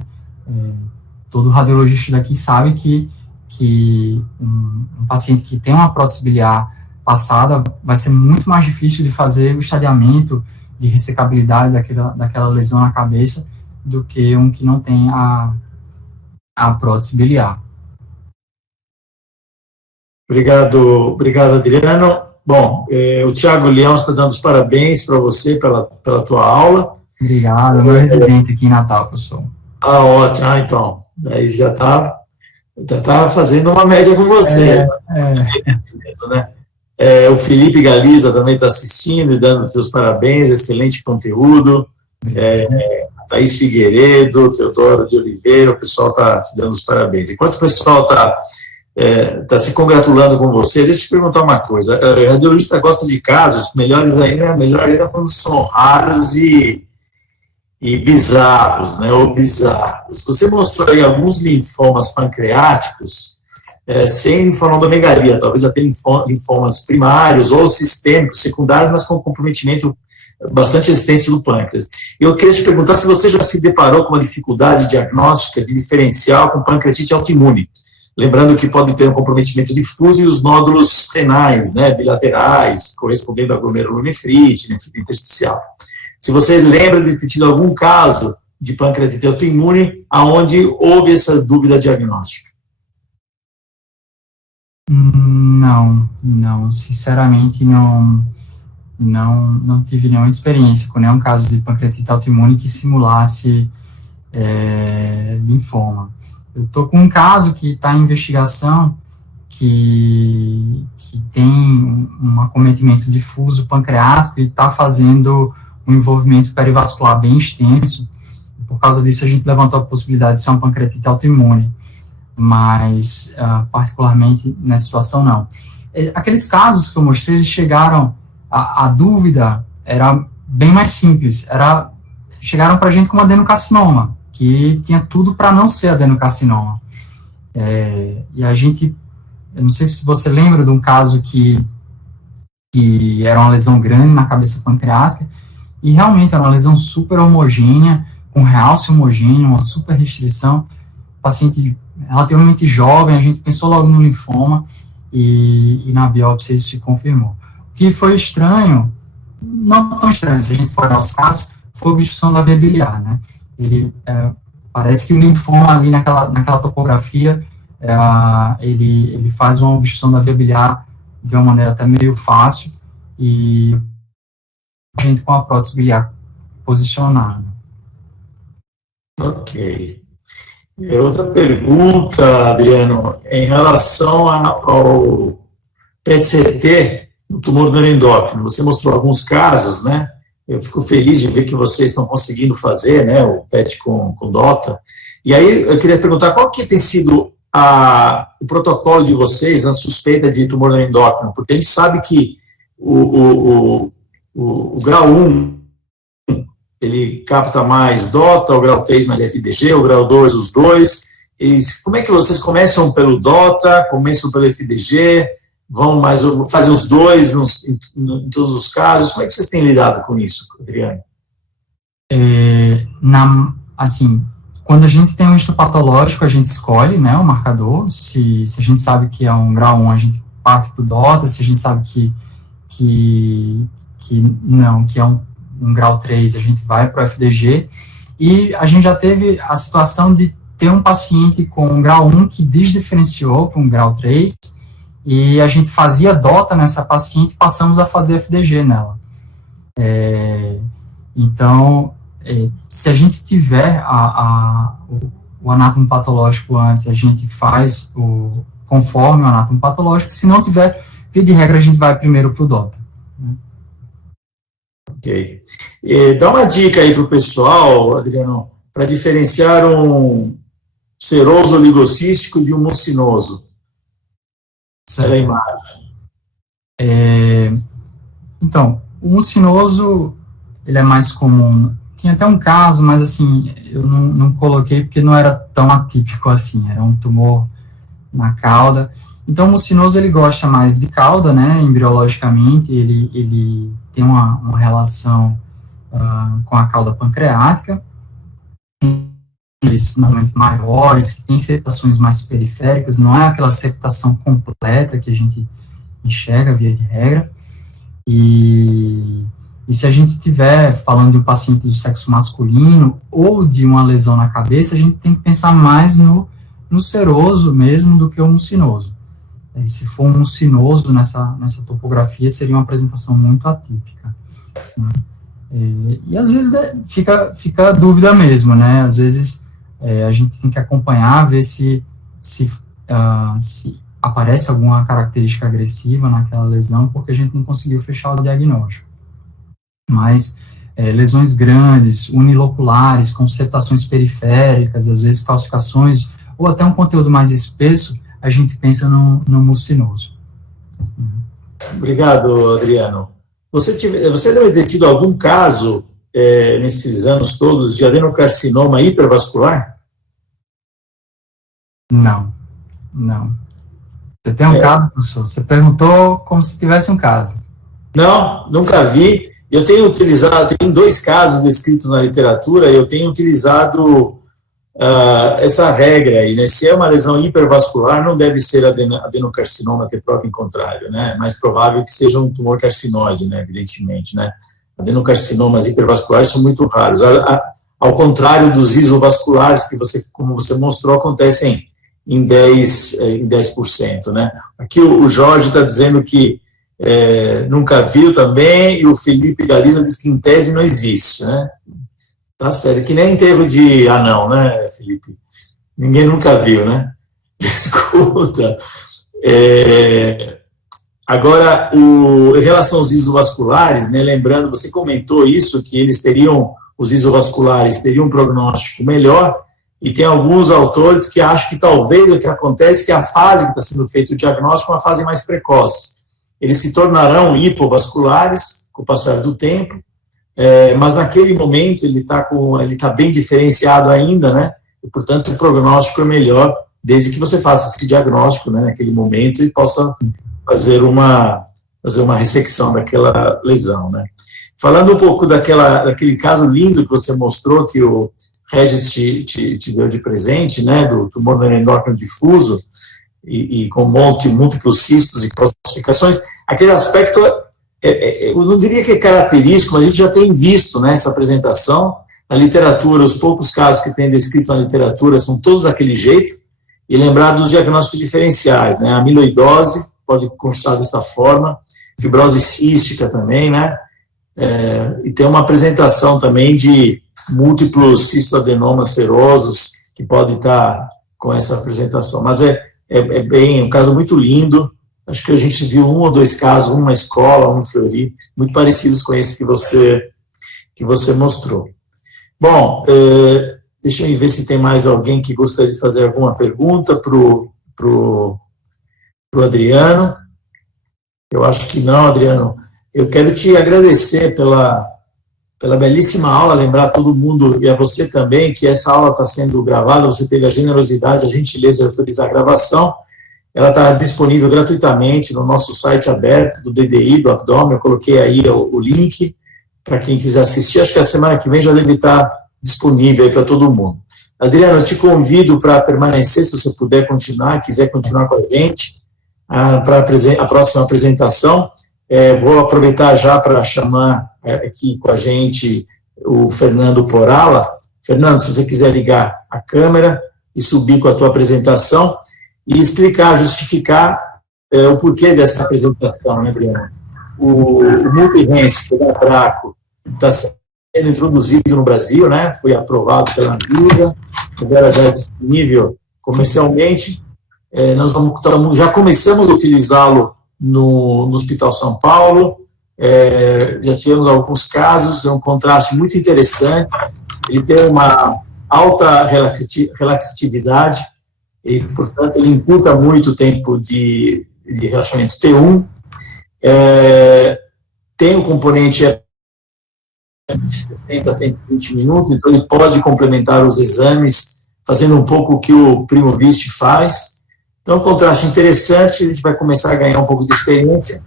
Todo radiologista daqui sabe que um paciente que tem uma prótese biliar passada vai ser muito mais difícil de fazer o estadiamento de ressecabilidade daquela lesão na cabeça do que um que não tem a prótese biliar. Obrigado, Adriano. Bom, o Thiago Leão está dando os parabéns para você pela tua aula. Obrigado, meu residente aqui em Natal, professor. Ótimo. Então, aí já estava fazendo uma média com você. Né? O Felipe Galiza também está assistindo e dando os seus parabéns, excelente conteúdo. A Thaís Figueiredo, Teodoro de Oliveira, o pessoal está te dando os parabéns. Enquanto o pessoal está se congratulando com você, deixa eu te perguntar uma coisa. A radiologista gosta de casos, melhor ainda quando são raros e bizarros, né, ou bizarros. Você mostrou aí alguns linfomas pancreáticos sem linfonodomegalia, talvez até linfomas primários ou sistêmicos, secundários, mas com comprometimento bastante extenso do pâncreas. Eu queria te perguntar se você já se deparou com uma dificuldade diagnóstica de diferencial com pancreatite autoimune. Lembrando que pode ter um comprometimento difuso e os nódulos renais, né, bilaterais, correspondendo a glomerulonefrite, nefrite intersticial. Se você lembra de ter tido algum caso de pancreatite autoimune, aonde houve essa dúvida diagnóstica? Não, sinceramente não tive nenhuma experiência com nenhum caso de pancreatite autoimune que simulasse linfoma. Eu estou com um caso que está em investigação que tem um acometimento difuso pancreático e está fazendo um envolvimento perivascular bem extenso. Por causa disso, a gente levantou a possibilidade de ser uma pancreatite autoimune, mas particularmente nessa situação não. Aqueles casos que eu mostrei, eles chegaram, a dúvida era bem mais simples, chegaram para a gente com adenocarcinoma, que tinha tudo para não ser adenocarcinoma. E a gente, eu não sei se você lembra de um caso que era uma lesão grande na cabeça pancreática, e realmente era uma lesão super homogênea, com realce homogêneo, uma super restrição, paciente relativamente jovem, a gente pensou logo no linfoma, e na biópsia isso se confirmou. O que foi estranho, não tão estranho, se a gente for olhar os casos, foi a obstrução da veia biliar, né? Parece que o linfoma ali naquela topografia, ele faz uma obstrução da veia biliar de uma maneira até meio fácil, e a gente com a prótese biliar posicionada. Ok. Outra pergunta, Adriano, em relação ao PET-CT, no tumor neuroendócrino. Você mostrou alguns casos, né? Eu fico feliz de ver que vocês estão conseguindo fazer, né, o PET com DOTA. E aí eu queria perguntar qual que tem sido o protocolo de vocês na suspeita de tumor neuroendócrino, porque a gente sabe que o grau 1, ele capta mais DOTA, o grau 3 mais FDG, o grau 2 os dois. Como é que vocês começam pelo DOTA, começam pelo FDG, vão fazer os dois em todos os casos? Como é que vocês têm lidado com isso, Adriano? Assim, quando a gente tem um histopatológico, a gente escolhe, né, o marcador. Se a gente sabe que é um grau 1, a gente parte para o DOTA. Se a gente sabe que é um grau 3, a gente vai para o FDG. E a gente já teve a situação de tem um paciente com um grau 1 que desdiferenciou para um grau 3, e a gente fazia DOTA nessa paciente e passamos a fazer FDG nela. Então, se a gente tiver o anátomo patológico antes, a gente faz conforme o anátomo patológico. Se não tiver, via de regra, a gente vai primeiro para o DOTA. Né? Ok. Dá uma dica aí para o pessoal, Adriano, para diferenciar um seroso oligocístico de um mucinoso. Pela imagem. Então, o mucinoso, ele é mais comum. Tinha até um caso, mas assim, eu não coloquei porque não era tão atípico assim, era um tumor na cauda. Então, o mucinoso, ele gosta mais de cauda, né, embriologicamente, ele tem uma relação com a cauda pancreática, eles normalmente maiores, que têm septações mais periféricas, não é aquela septação completa que a gente enxerga via de regra, e se a gente estiver falando de um paciente do sexo masculino ou de uma lesão na cabeça, a gente tem que pensar mais no seroso mesmo do que o mucinoso. E se for um mucinoso nessa topografia, seria uma apresentação muito atípica. Né? E às vezes fica a dúvida mesmo, né? Às vezes a gente tem que acompanhar, ver se aparece alguma característica agressiva naquela lesão, porque a gente não conseguiu fechar o diagnóstico. Mas lesões grandes, uniloculares, com septações periféricas, às vezes calcificações, ou até um conteúdo mais espesso, a gente pensa no mucinoso. Obrigado, Adriano. Você deve ter tido algum caso, nesses anos todos, de adenocarcinoma hipervascular? Não. Você tem um caso, professor? Você perguntou como se tivesse um caso. Não, nunca vi. Eu tenho tem 2 casos descritos na literatura, eu tenho utilizado essa regra aí, né? Se é uma lesão hipervascular, não deve ser adenocarcinoma, que é próprio contrário, né? Mais provável que seja um tumor carcinóide, né? Evidentemente, né? Adenocarcinomas hipervasculares são muito raros. Ao contrário dos isovasculares, que como você mostrou, acontecem em 10%, né? Aqui o Jorge está dizendo que nunca viu também, e o Felipe Galiza diz que em tese não existe, né? Tá certo, que nem enterro de anão, né, Felipe? Ninguém nunca viu, né? Escuta. Agora, em relação aos isovasculares, né, lembrando, você comentou isso, que os isovasculares teriam um prognóstico melhor, e tem alguns autores que acham que talvez o que acontece é que a fase que está sendo feito o diagnóstico é uma fase mais precoce. Eles se tornarão hipovasculares com o passar do tempo, mas naquele momento ele está bem diferenciado ainda, né? E, portanto, o prognóstico é melhor, desde que você faça esse diagnóstico, né, naquele momento, e possa fazer uma ressecção daquela lesão, né? Falando um pouco daquele caso lindo que você mostrou, que o Regis te deu de presente, né, do tumor endócrino difuso, e com múltiplos cistos e calcificações, aquele aspecto, eu não diria que é característico, mas a gente já tem visto, né, essa apresentação na literatura. Os poucos casos que tem descritos na literatura são todos daquele jeito, e lembrar dos diagnósticos diferenciais, né, a amiloidose pode constar dessa forma, fibrose cística também, né, e tem uma apresentação também de múltiplos cistoadenomas serosos, que pode estar com essa apresentação, mas é bem um caso muito lindo. Acho que a gente viu 1 ou 2 casos, um na escola, um no Fleury, muito parecidos com esse que você mostrou. Bom, deixa eu ver se tem mais alguém que gostaria de fazer alguma pergunta pro Adriano. Eu acho que não, Adriano. Eu quero te agradecer pela belíssima aula, lembrar a todo mundo, e a você também, que essa aula está sendo gravada, você teve a generosidade, a gentileza de autorizar a gravação. Ela está disponível gratuitamente no nosso site aberto do DDI, do abdômen. Eu coloquei aí o link para quem quiser assistir. Acho que a semana que vem já deve estar disponível aí para todo mundo. Adriano, eu te convido para permanecer, se você puder continuar, quiser continuar com a gente, para a próxima apresentação. Vou aproveitar já para chamar aqui com a gente o Fernando Porala. Fernando, se você quiser ligar a câmera e subir com a tua apresentação e explicar, justificar o porquê dessa apresentação, né, Adriano? O Multi-Rinse, que é da Abraco, está sendo introduzido no Brasil, né? Foi aprovado pela Anvisa, agora já é disponível comercialmente. Já começamos a utilizá-lo no Hospital São Paulo, já tivemos alguns casos, é um contraste muito interessante, ele tem uma alta relaxatividade, e, portanto, ele encurta muito o tempo de relaxamento T1, tem um componente de 60 a 120 minutos, então ele pode complementar os exames, fazendo um pouco o que o Primovist faz. Então, um contraste interessante, a gente vai começar a ganhar um pouco de experiência.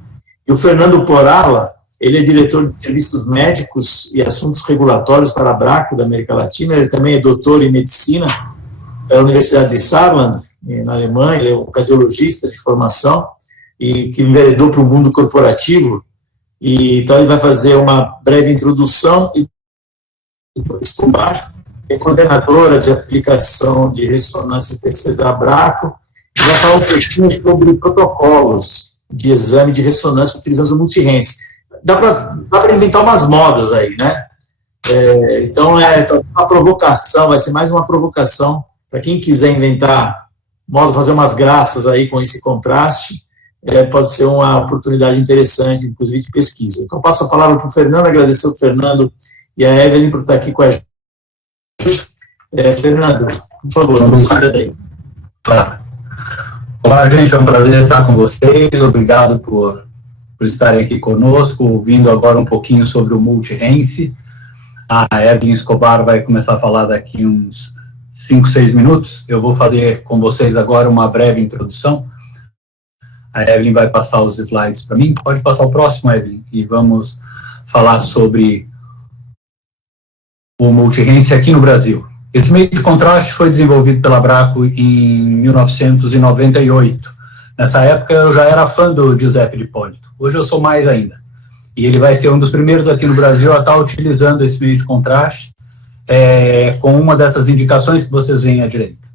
E o Fernando Porala, ele é diretor de serviços médicos e assuntos regulatórios para a Abraco da América Latina, ele também é doutor em medicina da Universidade de Saarland, na Alemanha, ele é um cardiologista de formação e que enveredou para o mundo corporativo. Então, ele vai fazer uma breve introdução e Escobar é coordenadora de aplicação de ressonância TC da Abraco, e vai falar um pouquinho sobre protocolos de exame de ressonância utilizando o Multi-Rinse. Dá para inventar umas modas aí, né? Então, uma provocação, vai ser mais uma provocação para quem quiser inventar moda, fazer umas graças aí com esse contraste. Pode ser uma oportunidade interessante, inclusive, de pesquisa. Então, passo a palavra para o Fernando, agradecer o Fernando e a Evelyn por estar aqui com a gente. Fernando, por favor, saia daí. Claro. Olá, gente, é um prazer estar com vocês, obrigado por estarem aqui conosco, ouvindo agora um pouquinho sobre o Multi-Rinse. A Evelyn Escobar vai começar a falar daqui uns 5, 6 minutos. Eu vou fazer com vocês agora uma breve introdução. A Evelyn vai passar os slides para mim. Pode passar o próximo, Evelyn, e vamos falar sobre o Multi-Rinse aqui no Brasil. Esse meio de contraste foi desenvolvido pela Abraco em 1998. Nessa época eu já era fã do Giuseppe D'Ippolito. Hoje eu sou mais ainda. E ele vai ser um dos primeiros aqui no Brasil a estar utilizando esse meio de contraste com uma dessas indicações que vocês veem à direita.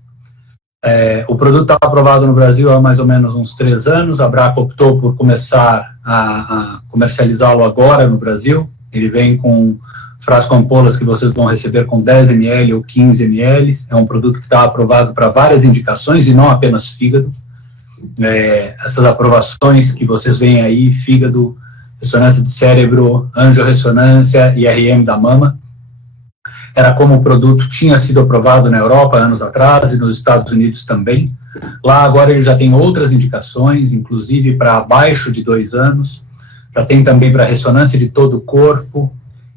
O produto está aprovado no Brasil há mais ou menos uns 3 anos. A Abraco optou por começar a comercializá-lo agora no Brasil. Ele vem com frasco ampolas que vocês vão receber com 10 ml ou 15 ml. É um produto que está aprovado para várias indicações e não apenas fígado. Essas aprovações que vocês veem aí, fígado, ressonância de cérebro, angiorressonância e RM da mama, era como o produto tinha sido aprovado na Europa anos atrás e nos Estados Unidos também. Lá agora ele já tem outras indicações, inclusive para abaixo de 2 anos, já tem também para ressonância de todo o corpo,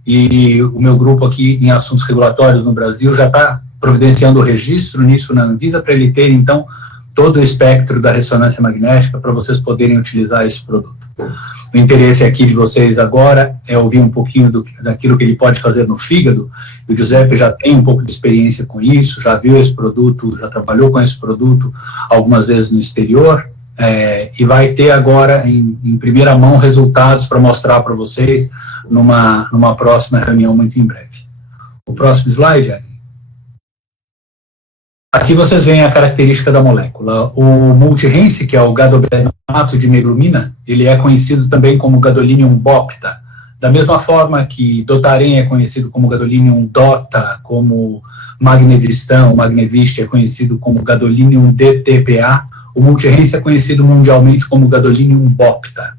e o meu grupo aqui em assuntos regulatórios no Brasil já está providenciando o registro nisso na Anvisa para ele ter, então, todo o espectro da ressonância magnética para vocês poderem utilizar esse produto. O interesse aqui de vocês agora é ouvir um pouquinho daquilo que ele pode fazer no fígado. O Giuseppe já tem um pouco de experiência com isso, já viu esse produto, já trabalhou com esse produto algumas vezes no exterior, e vai ter agora em primeira mão resultados para mostrar para vocês numa próxima reunião muito em breve. O próximo slide, aqui vocês veem a característica da molécula. O Multi-Rinse, que é o gadobenato de meglumina, ele é conhecido também como gadolinium bopta. Da mesma forma que Dotarem é conhecido como gadolinium dota, como Magnevistan, o Magnevist é conhecido como gadolinium DTPA, o Multi-Rinse é conhecido mundialmente como gadolinium bopta.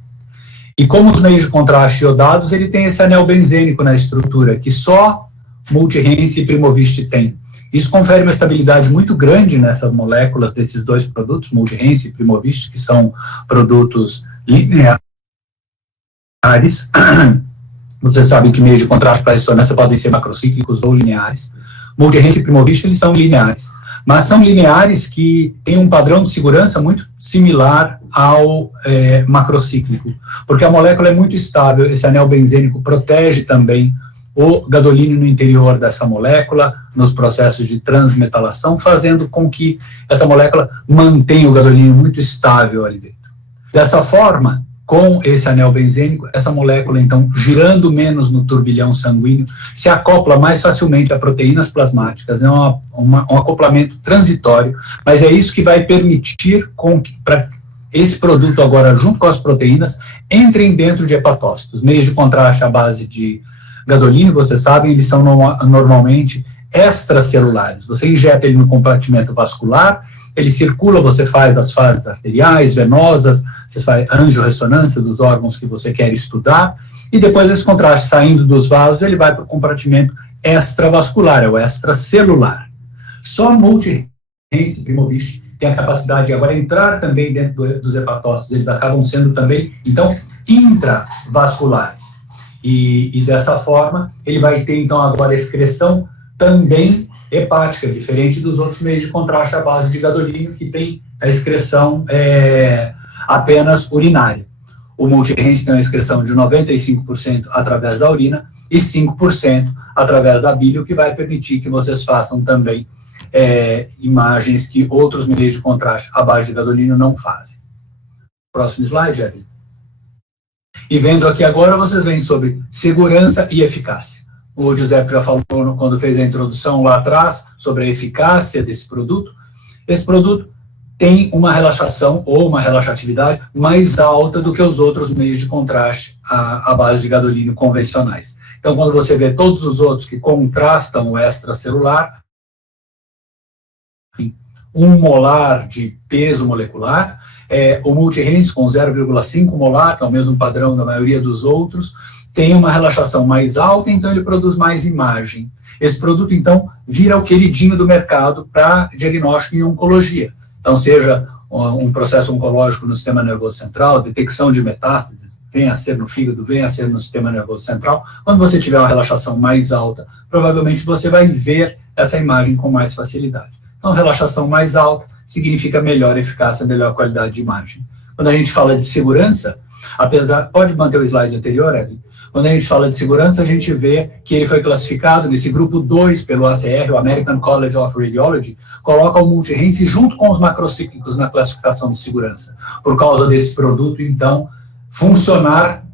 E como os meios de contraste iodados, ele tem esse anel benzênico na estrutura, que só Multi-Rinse e Primovist tem. Isso confere uma estabilidade muito grande nessas moléculas desses 2 produtos, Multi-Rinse e Primovist, que são produtos lineares. Vocês sabem que meios de contraste para ressonância podem ser macrocíclicos ou lineares. Multi-Rinse e Primovist, eles são lineares. Mas são lineares que têm um padrão de segurança muito similar ao macrocíclico, porque a molécula é muito estável, esse anel benzênico protege também o gadolínio no interior dessa molécula, nos processos de transmetalação, fazendo com que essa molécula mantenha o gadolínio muito estável ali dentro. Dessa forma, com esse anel benzênico, essa molécula, então, girando menos no turbilhão sanguíneo, se acopla mais facilmente a proteínas plasmáticas, é um acoplamento transitório, mas é isso que vai permitir para esse produto agora, junto com as proteínas, entrem dentro de hepatócitos. Meios de contraste à base de gadolínio, vocês sabem, eles são normalmente extracelulares. Você injeta ele no compartimento vascular, ele circula, você faz as fases arteriais, venosas, você faz angiorressonância dos órgãos que você quer estudar, e depois esse contraste saindo dos vasos, ele vai para o compartimento extravascular, é o extracelular. Só multi-Hence Primovich tem a capacidade de agora entrar também dentro dos hepatócitos, eles acabam sendo também, então, intravasculares. E dessa forma, ele vai ter, então, agora excreção também hepática, diferente dos outros meios de contraste à base de gadolínio, que tem a excreção apenas urinária. O multi-Hence tem uma excreção de 95% através da urina e 5% através da bile, o que vai permitir que vocês façam também imagens que outros meios de contraste à base de gadolínio não fazem. Próximo slide, Evelyn. E vendo aqui agora, vocês veem sobre segurança e eficácia. O Giuseppe já falou quando fez a introdução lá atrás sobre a eficácia desse produto. Esse produto tem uma relaxação ou uma relaxatividade mais alta do que os outros meios de contraste à base de gadolínio convencionais. Então, quando você vê todos os outros que contrastam o extracelular, 1 molar de peso molecular, o multi-Hence com 0,5 molar, que é o mesmo padrão da maioria dos outros, tem uma relaxação mais alta, então ele produz mais imagem. Esse produto, então, vira o queridinho do mercado para diagnóstico em oncologia. Então, seja um processo oncológico no sistema nervoso central, detecção de metástases, venha a ser no fígado, venha a ser no sistema nervoso central, quando você tiver uma relaxação mais alta, provavelmente você vai ver essa imagem com mais facilidade. Então, relaxação mais alta significa melhor eficácia, melhor qualidade de imagem. Quando a gente fala de segurança, pode manter o slide anterior, Evelyn? Quando a gente fala de segurança, a gente vê que ele foi classificado nesse grupo 2 pelo ACR, o American College of Radiology, coloca o multi-Hence junto com os macrocíclicos na classificação de segurança. Por causa desse produto, então, funcionar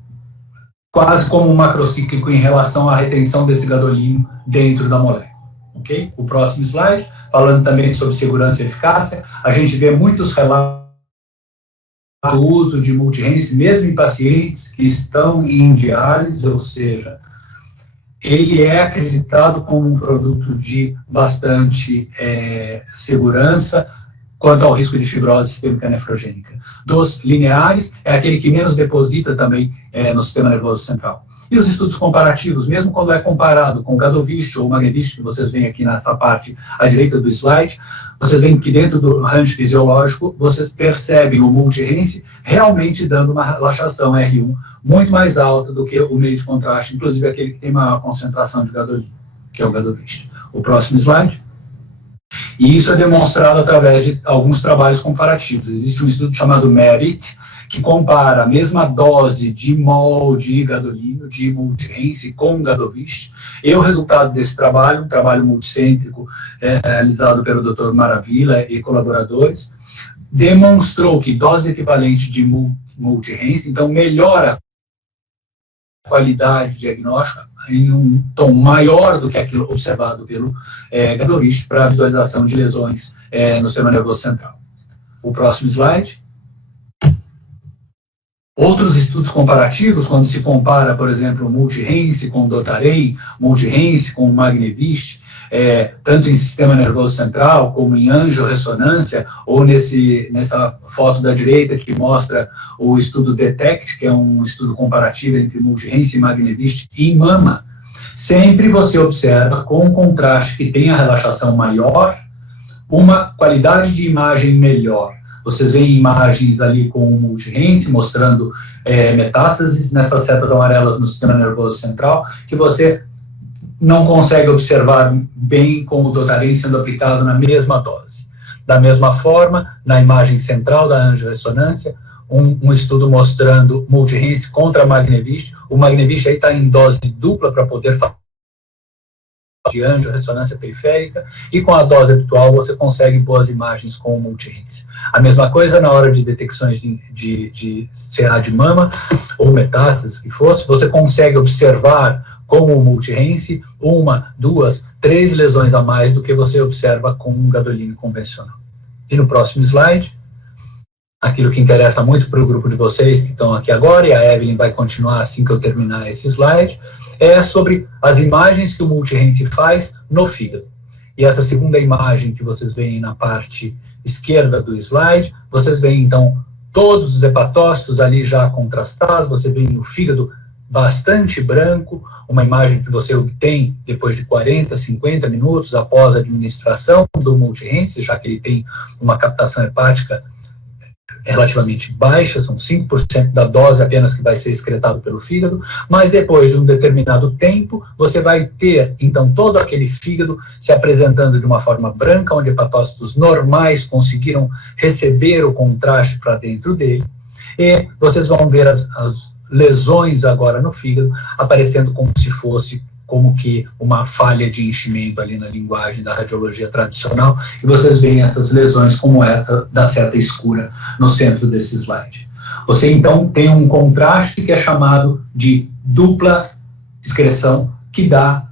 quase como um macrocíclico em relação à retenção desse gadolínio dentro da molécula. Ok? O próximo slide, falando também sobre segurança e eficácia, a gente vê muitos relatos do uso de multi-Hence, mesmo em pacientes que estão em diálise, ou seja, ele é acreditado como um produto de bastante segurança quanto ao risco de fibrose sistêmica nefrogênica. Dos lineares, é aquele que menos deposita também no sistema nervoso central. E os estudos comparativos, mesmo quando é comparado com o Gadovist ou o Magnevist, que vocês veem aqui nessa parte à direita do slide, vocês veem que dentro do range fisiológico, vocês percebem o multi-Hence realmente dando uma relaxação R1 muito mais alta do que o meio de contraste, inclusive aquele que tem maior concentração de gadolínio, que é o Gadovist. O próximo slide. E isso é demonstrado através de alguns trabalhos comparativos. Existe um estudo chamado MERIT, que compara a mesma dose de mol de gadolínio, de multi-Hence com Gadovist, e o resultado desse trabalho, um trabalho multicêntrico realizado pelo Dr. Maravilla e colaboradores, demonstrou que dose equivalente de multi-Hence, então, melhora a qualidade diagnóstica em um tom maior do que aquilo observado pelo Gadovist para a visualização de lesões no sistema nervoso central. O próximo slide. Outros estudos comparativos, quando se compara, por exemplo, o multi-Hence com o Dotarem, multi-Hence com o Magnevist, tanto em sistema nervoso central, como em angiorressonância, ou nessa foto da direita que mostra o estudo DETECT, que é um estudo comparativo entre multi-Hence e Magnevist em mama, sempre você observa, com um contraste que tem a relaxação maior, uma qualidade de imagem melhor. Vocês veem imagens ali com o multi-Hence mostrando metástases nessas setas amarelas no sistema nervoso central, que você não consegue observar bem com o Dotarem sendo aplicado na mesma dose. Da mesma forma, na imagem central da angiorressonância, um estudo mostrando multi-Hence contra Magnevist. O Magnevist aí está em dose dupla para poder de angiorressonância periférica, e com a dose habitual você consegue boas imagens com o multirense. A mesma coisa na hora de detecções de CA de mama ou metástases que fosse, você consegue observar com o multirense 1, 2, 3 lesões a mais do que você observa com um gadolínio convencional. E no próximo slide, aquilo que interessa muito para o grupo de vocês que estão aqui agora, e a Evelyn vai continuar assim que eu terminar esse slide, é sobre as imagens que o multirense faz no fígado. E essa segunda imagem que vocês veem na parte esquerda do slide, vocês veem então todos os hepatócitos ali já contrastados, você vê o fígado bastante branco, uma imagem que você obtém depois de 40, 50 minutos após a administração do multirense, já que ele tem uma captação hepática relativamente baixa, são 5% da dose apenas que vai ser excretado pelo fígado, mas depois de um determinado tempo, você vai ter, então, todo aquele fígado se apresentando de uma forma branca, onde hepatócitos normais conseguiram receber o contraste para dentro dele, e vocês vão ver as lesões agora no fígado, aparecendo como se fosse como que uma falha de enchimento ali na linguagem da radiologia tradicional, e vocês veem essas lesões como essa da seta escura no centro desse slide. Você, então, tem um contraste que é chamado de dupla excreção, que dá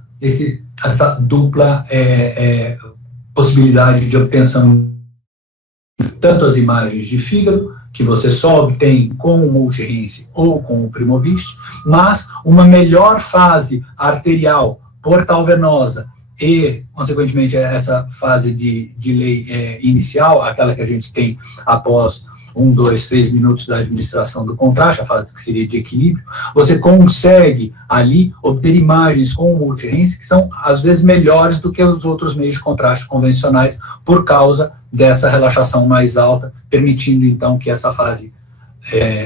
essa dupla possibilidade de obtenção tanto as imagens de fígado, que você só obtém com o multirense ou com o Primovist, mas uma melhor fase arterial, portal venosa e, consequentemente, essa fase de delay inicial, aquela que a gente tem após 1, 2, 3 minutos da administração do contraste, a fase que seria de equilíbrio, você consegue ali obter imagens com o multirense que são, às vezes, melhores do que os outros meios de contraste convencionais por causa dessa relaxação mais alta, permitindo, então, que essa fase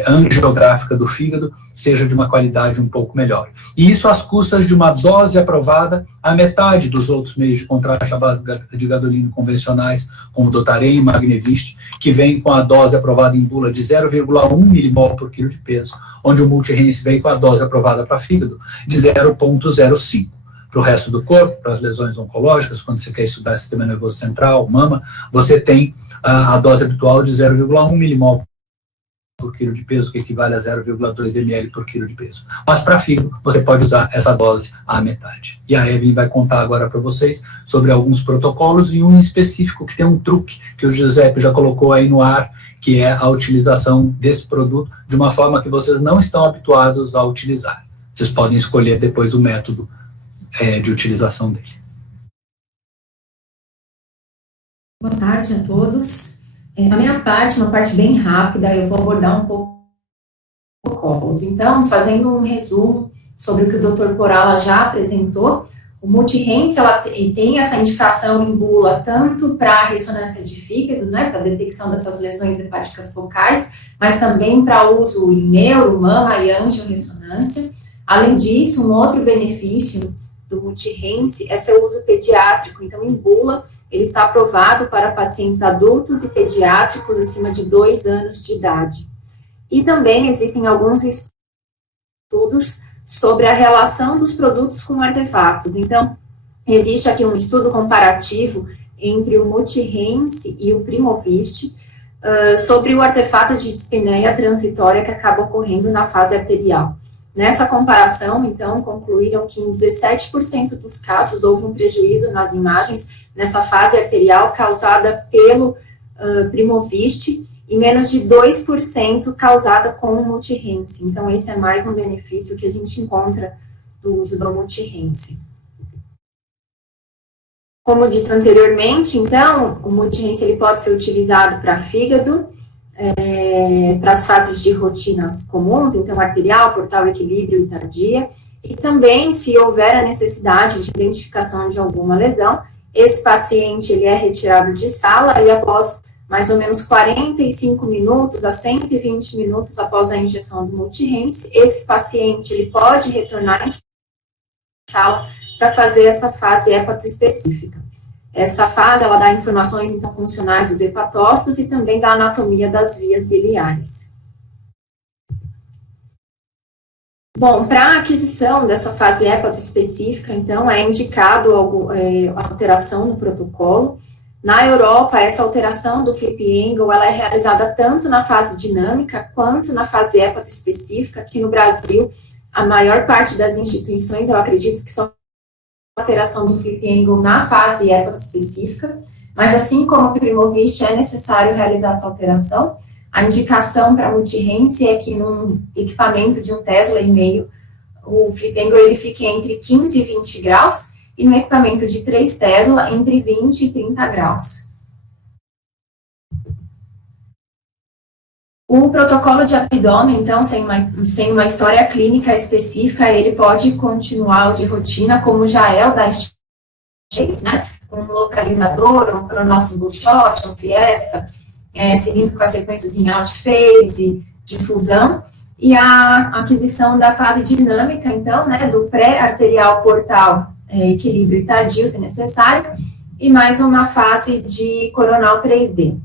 angiográfica do fígado seja de uma qualidade um pouco melhor. E isso às custas de uma dose aprovada a metade dos outros meios de contraste à base de gadolínio convencionais, como Dotarem e Magnevist, que vem com a dose aprovada em bula de 0,1 milimol por quilo de peso, onde o multirense vem com a dose aprovada para fígado de 0,05. Para o resto do corpo, para as lesões oncológicas, quando você quer estudar sistema nervoso central, mama, você tem a dose habitual de 0,1 milimol por quilo de peso, que equivale a 0,2 ml por quilo de peso. Mas para fígado, você pode usar essa dose à metade. E a Evelyn vai contar agora para vocês sobre alguns protocolos e um específico que tem um truque que o Giuseppe já colocou aí no ar, que é a utilização desse produto de uma forma que vocês não estão habituados a utilizar. Vocês podem escolher depois o método de utilização dele. Boa tarde a todos. A minha parte, uma parte bem rápida, eu vou abordar um pouco protocolos. Então, fazendo um resumo sobre o que o Dr. Porala já apresentou, o multirense tem essa indicação em bula tanto para ressonância de fígado, né, para detecção dessas lesões hepáticas focais, mas também para uso em neuro, mama e angiorressonância. Além disso, um outro benefício do multirense é seu uso pediátrico. Então, em bula, ele está aprovado para pacientes adultos e pediátricos acima de 2 anos de idade. E também existem alguns estudos sobre a relação dos produtos com artefatos. Então, existe aqui um estudo comparativo entre o multirense e o Primovist sobre o artefato de dispneia transitória que acaba ocorrendo na fase arterial. Nessa comparação, então, concluíram que em 17% dos casos houve um prejuízo nas imagens nessa fase arterial causada pelo Primovist e menos de 2% causada com o multirense. Então, esse é mais um benefício que a gente encontra do uso do multirense. Como dito anteriormente, então, o multirense ele pode ser utilizado para fígado, para as fases de rotinas comuns, então arterial, portal, equilíbrio e tardia, e também se houver a necessidade de identificação de alguma lesão, esse paciente ele é retirado de sala e após mais ou menos 45 minutos a 120 minutos após a injeção do multirense, esse paciente ele pode retornar em sala para fazer essa fase hepatoespecífica. Essa fase, ela dá informações, então, funcionais dos hepatócitos e também da anatomia das vias biliares. Bom, para a aquisição dessa fase hepato específica, então, é indicado alteração no protocolo. Na Europa, essa alteração do flip angle, ela é realizada tanto na fase dinâmica quanto na fase hepato específica. Aqui no Brasil, a maior parte das instituições, eu acredito que só alteração do flip angle na fase hepato específica, mas assim como o Primovist, é necessário realizar essa alteração. A indicação para multi-Hence é que num equipamento de 1,5 Tesla, o flip angle ele fique entre 15 e 20 graus, e no equipamento de 3 Tesla, entre 20 e 30 graus. O protocolo de abdômen, então, sem uma história clínica específica, ele pode continuar o de rotina, como já é o da STX, né? Um localizador, um Chronos Shot, um Fiesta, seguindo com as sequências em out-phase, difusão, e a aquisição da fase dinâmica, então, né, do pré-arterial portal, equilíbrio tardio, se necessário, e mais uma fase de coronal 3D.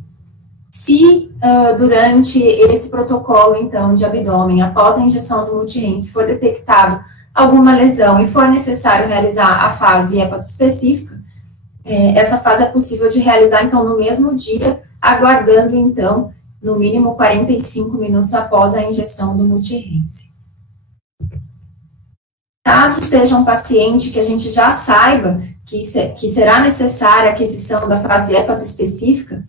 Se durante esse protocolo, então, de abdômen, após a injeção do multi-Hence, for detectado alguma lesão e for necessário realizar a fase hepatoespecífica, essa fase é possível de realizar, então, no mesmo dia, aguardando, então, no mínimo 45 minutos após a injeção do multi-Hence. Caso seja um paciente que a gente já saiba que será necessária a aquisição da fase hepatoespecífica,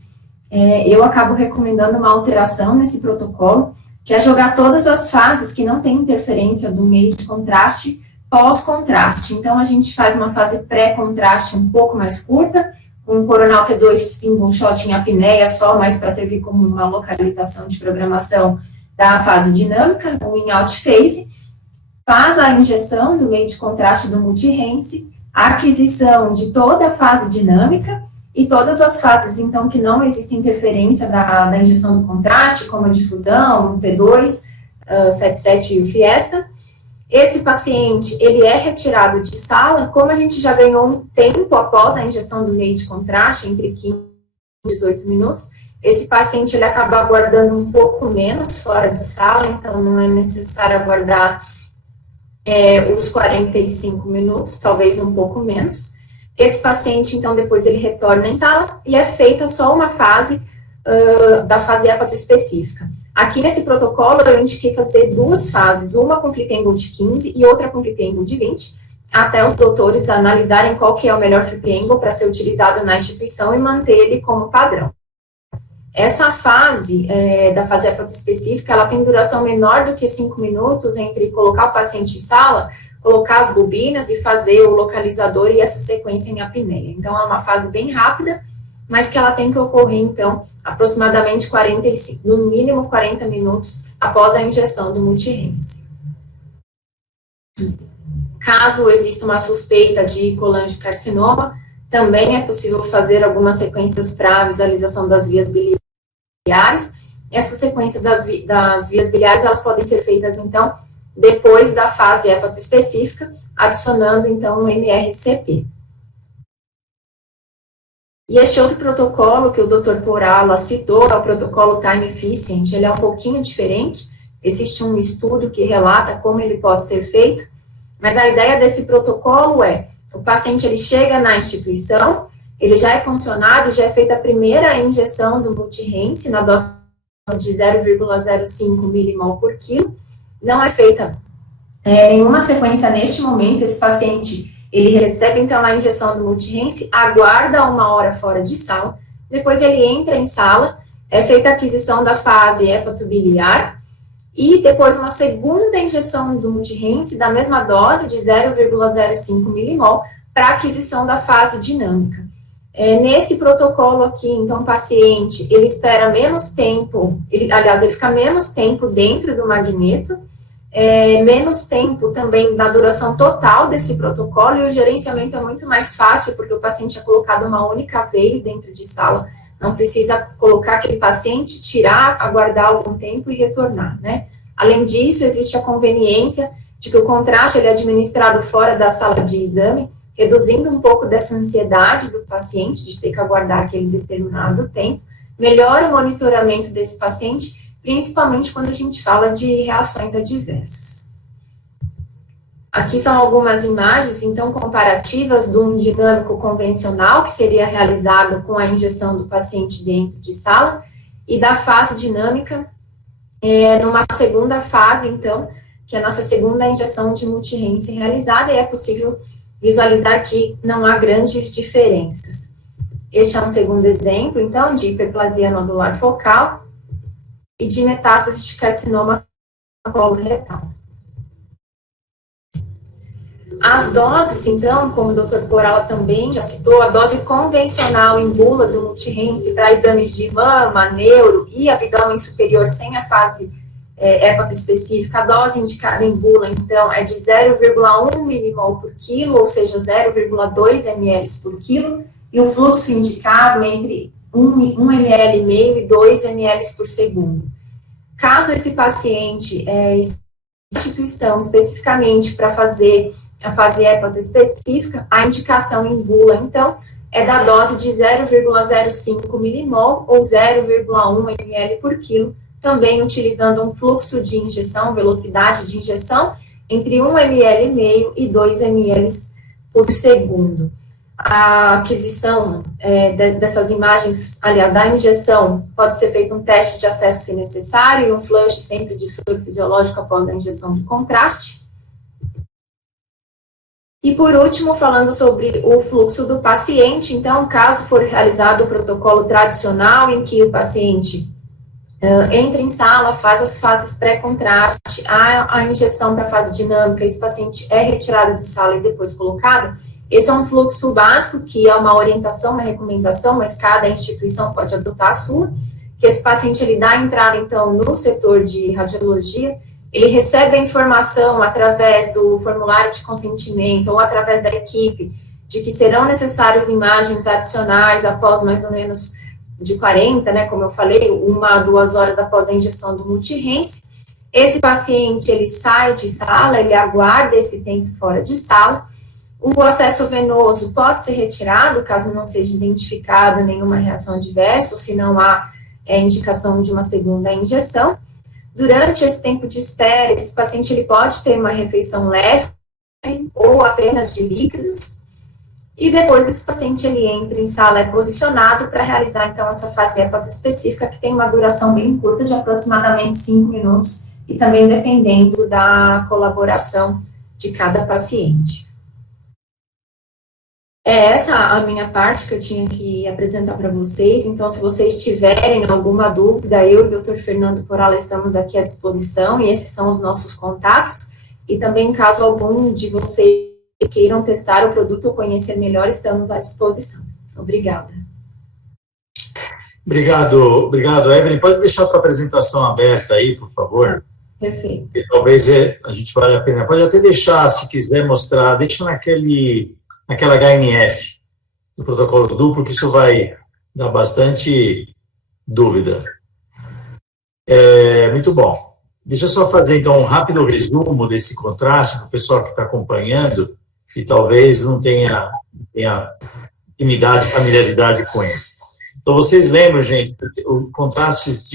eu acabo recomendando uma alteração nesse protocolo, que é jogar todas as fases que não têm interferência do meio de contraste pós-contraste. Então, a gente faz uma fase pré-contraste um pouco mais curta, com um coronal T2 single shot em apneia só, mas para servir como uma localização de programação da fase dinâmica, ou em out-phase, faz a injeção do meio de contraste do multi-Hence, a aquisição de toda a fase dinâmica e todas as fases, então, que não existe interferência da injeção do contraste, como a difusão, o T2, FET7 e o Fiesta. Esse paciente, ele é retirado de sala, como a gente já ganhou um tempo após a injeção do meio de contraste, entre 15 e 18 minutos, esse paciente, ele acaba aguardando um pouco menos fora de sala, então não é necessário aguardar os 45 minutos, talvez um pouco menos. Esse paciente, então, depois ele retorna em sala e é feita só uma fase da fase hepatoespecífica. Aqui nesse protocolo, eu indiquei fazer 2 fases, uma com flip angle de 15 e outra com flip angle de 20, até os doutores analisarem qual que é o melhor flip angle para ser utilizado na instituição e manter ele como padrão. Essa fase, da fase hepatoespecífica, ela tem duração menor do que 5 minutos entre colocar o paciente em sala, colocar as bobinas e fazer o localizador e essa sequência em apneia. Então, é uma fase bem rápida, mas que ela tem que ocorrer, então, aproximadamente 45, no mínimo 40 minutos após a injeção do multi-Hence. Caso exista uma suspeita de colangiocarcinoma, também é possível fazer algumas sequências para visualização das vias biliares. Essa sequência das vias biliares, elas podem ser feitas, então, depois da fase hepatoespecífica, adicionando, então, o MRCP. E este outro protocolo que o Dr. Porala citou, é o protocolo Time Efficient, ele é um pouquinho diferente, existe um estudo que relata como ele pode ser feito, mas a ideia desse protocolo é, o paciente ele chega na instituição, ele já é condicionado, já é feita a primeira injeção do multi-Hence na dose de 0,05 milimol por quilo, não é feita nenhuma sequência neste momento, esse paciente, ele recebe então a injeção do multi-Hence, aguarda 1 hora fora de sala, depois ele entra em sala, é feita a aquisição da fase hepatobiliar, e depois uma segunda injeção do multi-Hence, da mesma dose de 0,05 milimol, para aquisição da fase dinâmica. Nesse protocolo aqui, então, o paciente, ele espera menos tempo, ele fica menos tempo dentro do magneto, menos tempo também na duração total desse protocolo, e o gerenciamento é muito mais fácil, porque o paciente é colocado uma única vez dentro de sala, não precisa colocar aquele paciente, tirar, aguardar algum tempo e retornar, né? Além disso, existe a conveniência de que o contraste ele é administrado fora da sala de exame, reduzindo um pouco dessa ansiedade do paciente, de ter que aguardar aquele determinado tempo, melhora o monitoramento desse paciente, principalmente quando a gente fala de reações adversas. Aqui são algumas imagens, então, comparativas de um dinâmico convencional, que seria realizado com a injeção do paciente dentro de sala, e da fase dinâmica, numa segunda fase, então, que é a nossa segunda injeção de multi-rinse realizada, e é possível visualizar que não há grandes diferenças. Este é um segundo exemplo, então, de hiperplasia nodular focal e de metástase de carcinoma coloretal. As doses, então, como o Dr. Porala também já citou, a dose convencional em bula do multi-rinse para exames de mama, neuro e abdômen superior sem a fase hepatoespecífica, a dose indicada em bula, então, é de 0,1 milimol por quilo, ou seja, 0,2 ml por quilo, e o fluxo indicado entre 1 ml e meio e 2 ml por segundo. Caso esse paciente instituição especificamente para fazer a fase hepatoespecífica, a indicação em bula, então, é da dose de 0,05 milimol ou 0,1 ml por quilo, também utilizando um fluxo de injeção, velocidade de injeção, entre 1 ml e meio e 2 ml por segundo. A aquisição dessas imagens, aliás, da injeção, pode ser feito um teste de acesso se necessário e um flush sempre de soro fisiológico após a injeção de contraste. E, por último, falando sobre o fluxo do paciente, então, caso for realizado o protocolo tradicional em que o paciente entra em sala, faz as fases pré-contraste, a injeção para a fase dinâmica, esse paciente é retirado de sala e depois colocado, esse é um fluxo básico, que é uma orientação, uma recomendação, mas cada instituição pode adotar a sua, que esse paciente, ele dá entrada, então, no setor de radiologia, ele recebe a informação através do formulário de consentimento ou através da equipe de que serão necessárias imagens adicionais após mais ou menos de 40, né, como eu falei, 1 a 2 horas após a injeção do multi-rinse. Esse paciente, ele sai de sala, ele aguarda esse tempo fora de sala. O acesso venoso pode ser retirado, caso não seja identificada nenhuma reação adversa, ou se não há indicação de uma segunda injeção. Durante esse tempo de espera, esse paciente ele pode ter uma refeição leve ou apenas de líquidos, e depois esse paciente ele entra em sala, é posicionado para realizar, então, essa fase hepatoespecífica, que tem uma duração bem curta, de aproximadamente 5 minutos, e também dependendo da colaboração de cada paciente. É essa a minha parte que eu tinha que apresentar para vocês, então, se vocês tiverem alguma dúvida, eu e o Dr. Fernando Porala estamos aqui à disposição, e esses são os nossos contatos, e também, caso algum de vocês queiram testar o produto ou conhecer melhor, estamos à disposição. Obrigada. Obrigado, Evelyn. Pode deixar a tua apresentação aberta aí, por favor? Perfeito. E talvez a gente vale a pena. Pode até deixar, se quiser mostrar, deixa naquela HNF do protocolo duplo, que isso vai dar bastante dúvida. Muito bom. Deixa eu só fazer, então, um rápido resumo desse contraste para o pessoal que está acompanhando, que talvez não tenha intimidade, familiaridade com ele. Então, vocês lembram, gente, os contrastes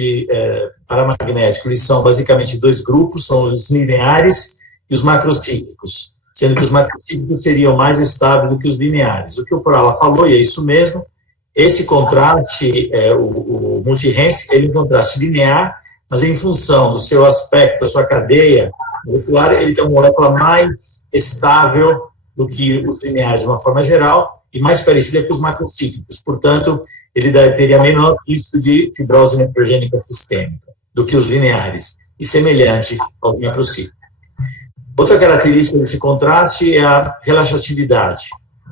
paramagnéticos, eles são basicamente 2 grupos, são os lineares e os macrocíclicos, sendo que os macrocíclicos seriam mais estáveis do que os lineares. O que o Porala falou, e é isso mesmo, esse contraste, o multi-rinse, ele é um contraste linear, mas em função do seu aspecto, da sua cadeia molecular, ele tem uma molécula mais estável do que os lineares de uma forma geral, e mais parecida com os macrocíclicos. Portanto, ele teria menor risco de fibrose nefrogênica sistêmica do que os lineares, e semelhante aos macrocíclicos. Outra característica desse contraste é a relaxatividade.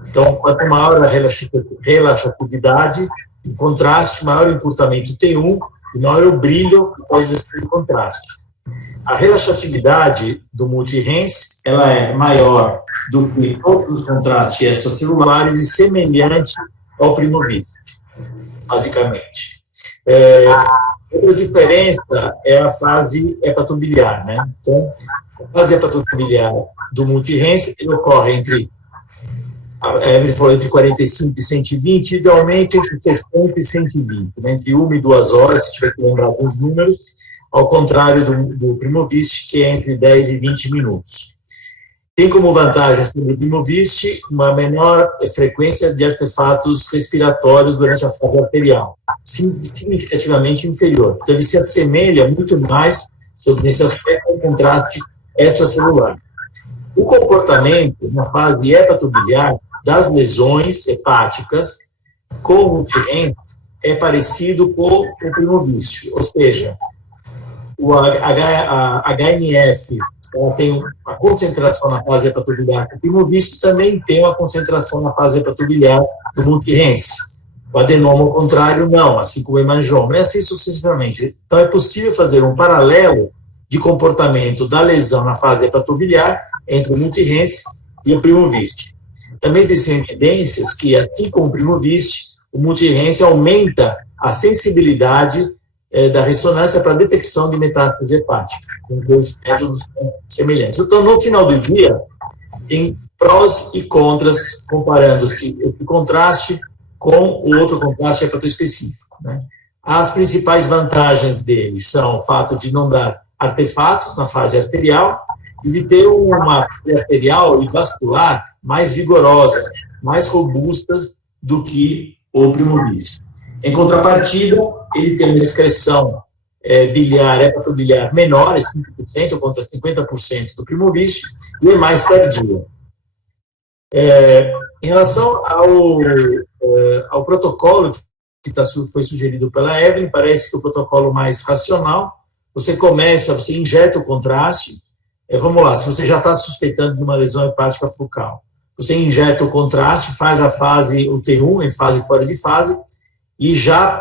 Então, quanto maior a relaxatividade, o contraste, maior o encurtamento T1 e maior o brilho após o contraste. A relaxatividade do multi-rinse, ela é maior do que todos os contrastes extracelulares e semelhante ao Primovist, basicamente. Outra diferença é a fase hepatobiliar, né? Então, a fase hepatobiliar do multi-rinse, ele ocorre a Evelyn falou entre 45 e 120, idealmente entre 60 e 120, né? Entre 1 e 2 horas, se tiver que lembrar alguns números, ao contrário do Primovist, que é entre 10 e 20 minutos. Tem como vantagem sobre o Primovist uma menor frequência de artefatos respiratórios durante a fase arterial, significativamente inferior. Então, ele se assemelha muito mais nesse aspecto ao contraste extracelular. O comportamento na fase hepatobiliar das lesões hepáticas com o multirrense é parecido com o Primovist, ou seja, a HMF ela tem uma concentração na fase hepatobiliar, o Primovist também tem uma concentração na fase hepatobiliar do multirrense. O adenoma, ao contrário, não, assim como o hemangioma, e assim sucessivamente. Então, é possível fazer um paralelo de comportamento da lesão na fase hepatobiliar entre o multirrense e o Primovist. Também existem evidências que, assim como o Primovist, o multirrense aumenta a sensibilidade da ressonância para a detecção de metástase hepática, com dois métodos semelhantes. Então, no final do dia, tem prós e contras comparando esse contraste com o outro contraste hepatoespecífico, né? As principais vantagens dele são o fato de não dar artefatos na fase arterial e de ter uma fase arterial e vascular mais vigorosa, mais robusta do que o Primovist. Em contrapartida, ele tem uma excreção biliar, hepatobiliar menor, é 5% contra 50% do Primovist, e é mais tardia. Em relação ao protocolo que foi sugerido pela Evelyn, parece que o protocolo mais racional, você injeta o contraste, vamos lá, se você já está suspeitando de uma lesão hepática focal, você injeta o contraste, faz a fase, o T1, em fase fora de fase, e já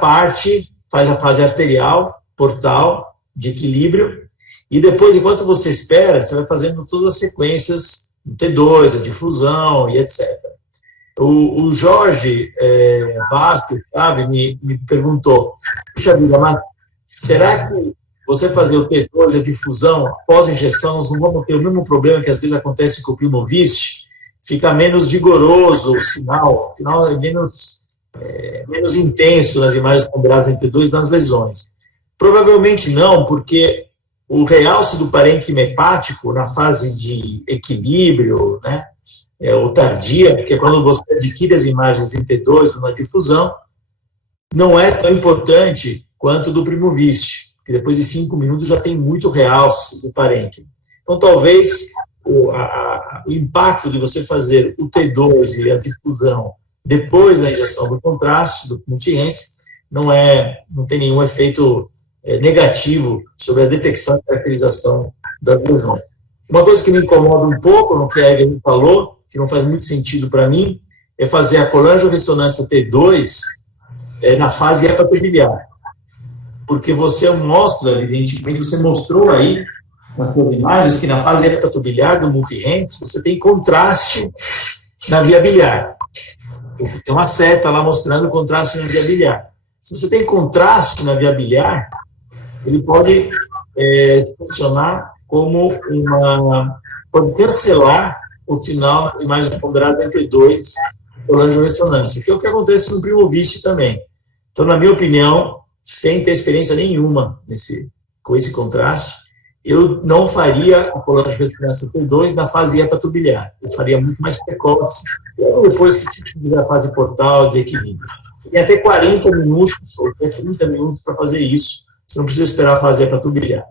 faz a fase arterial, portal, de equilíbrio, e depois, enquanto você espera, você vai fazendo todas as sequências, o T2, a difusão e etc. O Jorge Bastos, sabe, me perguntou, puxa vida, mas será que você fazer o T2, a difusão, após a injeção, nós não vamos ter o mesmo problema que às vezes acontece com o Primovist? Fica menos vigoroso o sinal é menos intenso nas imagens ponderadas em T2 nas lesões. Provavelmente não, porque o realce do parênquima hepático na fase de equilíbrio, né, ou tardia, que é quando você adquire as imagens em T2 ou na difusão, não é tão importante quanto do Primovist, que depois de 5 minutos já tem muito realce do parênquima. Então, talvez o impacto de você fazer o T2 e a difusão depois da injeção do contraste, do multirrense, não tem nenhum efeito negativo sobre a detecção e caracterização das lesões. Uma coisa que me incomoda um pouco, no que a Evelyn falou, que não faz muito sentido para mim, é fazer a colangiorressonância T2 na fase hepatobiliar. Porque você mostra, evidentemente, você mostrou aí, nas suas imagens, que na fase hepatobiliar do multirrense, você tem contraste na via biliar. Tem uma seta lá mostrando contraste na via biliar. Se você tem contraste na via biliar, ele pode funcionar como pode cancelar o sinal nas imagens ponderadas entre 2 colangiorressonância, que é o que acontece no Primovist também. Então, na minha opinião, sem ter experiência nenhuma com esse contraste, eu não faria a colangiorressonância T2 na fase hepatobiliar. Eu faria muito mais precoce, depois que tiver a fase portal de equilíbrio. Tem até 40 minutos, ou até 30 minutos para fazer isso. Você não precisa esperar a fase hepatobiliar,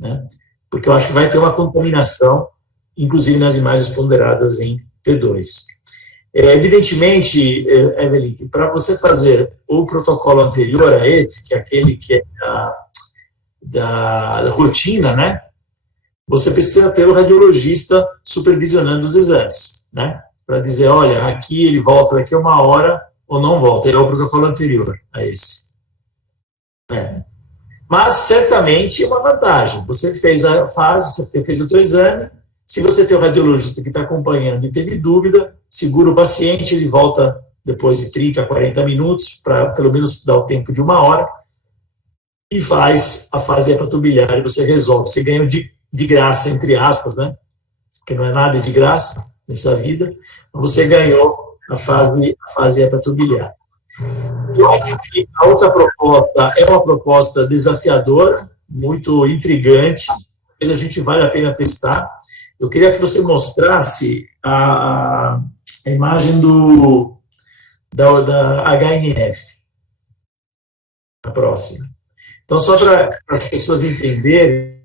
né? Porque eu acho que vai ter uma contaminação, inclusive nas imagens ponderadas em T2. Evidentemente, Evelyn, que para você fazer o protocolo anterior a esse, que é aquele que é da rotina, né? Você precisa ter o radiologista supervisionando os exames, né? Para dizer, olha, aqui ele volta daqui a 1 hora ou não volta. É o protocolo anterior a esse. Mas, certamente, é uma vantagem. Você fez a fase, você fez o teu exame, se você tem o radiologista que está acompanhando e teve dúvida, segura o paciente, ele volta depois de 30 a 40 minutos, para pelo menos dar o tempo de 1 hora, e faz a fase hepatobiliar e você resolve. Você ganha de graça, entre aspas, né? Porque não é nada de graça nessa vida. Você ganhou a fase hepatobiliar. Eu acho que a outra proposta é uma proposta desafiadora, muito intrigante, mas a gente vale a pena testar. eu queria que você mostrasse a imagem da HNF, a próxima. Então, só para as pessoas entenderem,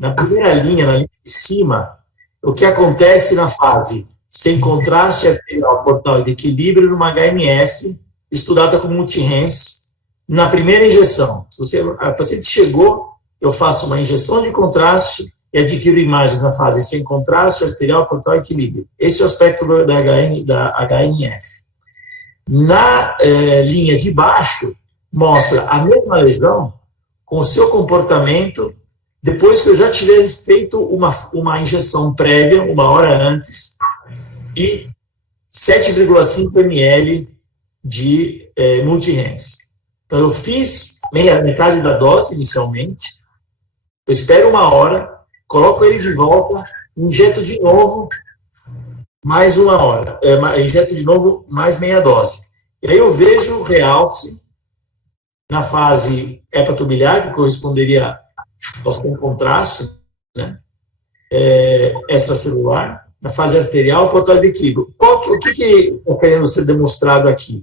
na primeira linha, na linha de cima, o que acontece na fase sem contraste arterial, portal e de equilíbrio numa HNF, estudada como multi-RENS, na primeira injeção. Se a paciente chegou, eu faço uma injeção de contraste e adquiro imagens na fase sem contraste arterial, portal e equilíbrio. Esse é o aspecto da HNF. Na linha de baixo, mostra a mesma lesão com o seu comportamento depois que eu já tiver feito uma injeção prévia, 1 hora antes, de 7,5 ml de multi-RENS. Então, eu fiz metade da dose inicialmente, eu espero 1 hora, coloco ele de volta, injeto de novo mais 1 hora, injeto de novo mais meia dose. E aí eu vejo o realce na fase hepatobiliar, que corresponderia ao sem contraste, né, extracelular, na fase arterial, portal de equilíbrio. O que está querendo ser demonstrado aqui?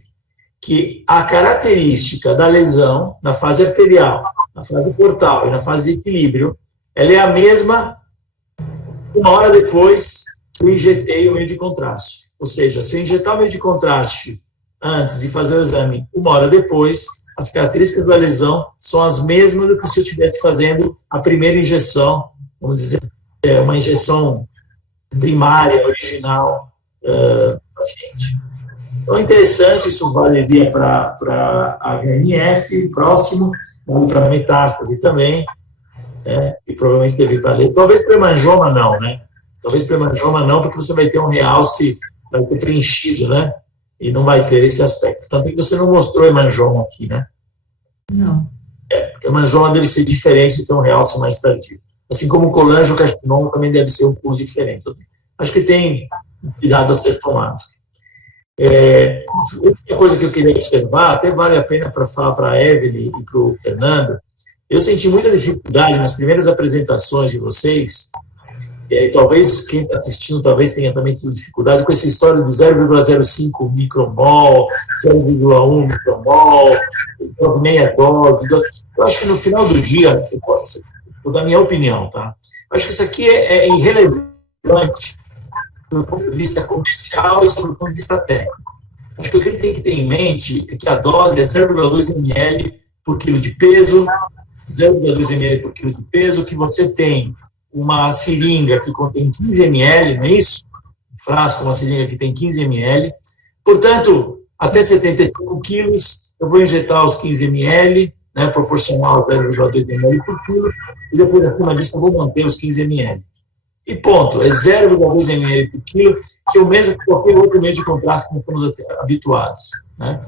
Que a característica da lesão na fase arterial, na fase portal e na fase de equilíbrio, ela é a mesma 1 hora depois que eu injetei o meio de contraste. Ou seja, se eu injetar o meio de contraste antes e fazer o exame 1 hora depois, as características da lesão são as mesmas do que se eu estivesse fazendo a primeira injeção, vamos dizer, uma injeção primária, original, paciente. Então, é interessante, isso valeria para HNF, próximo, para metástase também, e provavelmente deve valer. Talvez para hemangioma não, né? Talvez para hemangioma não, porque você vai ter um realce, vai ter preenchido, né? E não vai ter esse aspecto. Tanto que você não mostrou hemangioma aqui, né? Não. Porque hemangioma deve ser diferente de ter um realce mais tardio. Assim como o colangiocarcinoma também deve ser um pouco diferente. Acho que tem cuidado a ser tomado. Outra coisa que eu queria observar, até vale a pena para falar para a Evelyn e para o Fernando, eu senti muita dificuldade nas primeiras apresentações de vocês, talvez quem está assistindo talvez tenha também tido dificuldade com essa história de 0,05 micromol, 0,1 micromol, meia dose. Eu acho que no final do dia, vou dar minha opinião, tá? Eu acho que isso aqui é irrelevante do ponto de vista comercial e do ponto de vista técnico. Acho que o que ele tem que ter em mente é que a dose é 0,2 ml por quilo de peso, 0,2 ml por quilo de peso, que você tem uma seringa que contém 15 ml, não é isso? Um frasco, uma seringa que tem 15 ml. Portanto, até 75 quilos, eu vou injetar os 15 ml, né, proporcional a 0,2 ml por quilo, e depois, acima disso, eu vou manter os 15 ml. E ponto, é 0,2 ml por quilo, que é o mesmo que qualquer outro meio de contraste que nós estamos habituados, né?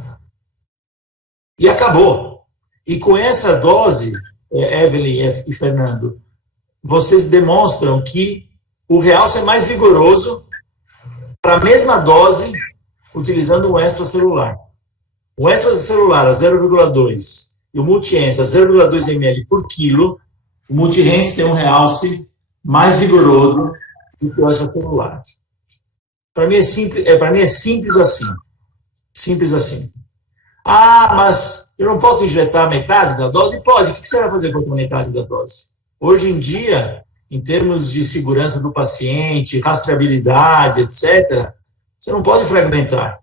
E acabou. E com essa dose, Evelyn e Fernando, vocês demonstram que o realce é mais vigoroso para a mesma dose, utilizando o extracelular. O extracelular a 0,2 e o multi-RENS a 0,2 ml por quilo, o multi-RENS tem um realce mais vigoroso do que o extracelular. Para mim é simples assim. Simples assim. Ah, mas eu não posso injetar metade da dose? Pode. O que você vai fazer com a metade da dose? Hoje em dia, em termos de segurança do paciente, rastreabilidade, etc., você não pode fragmentar.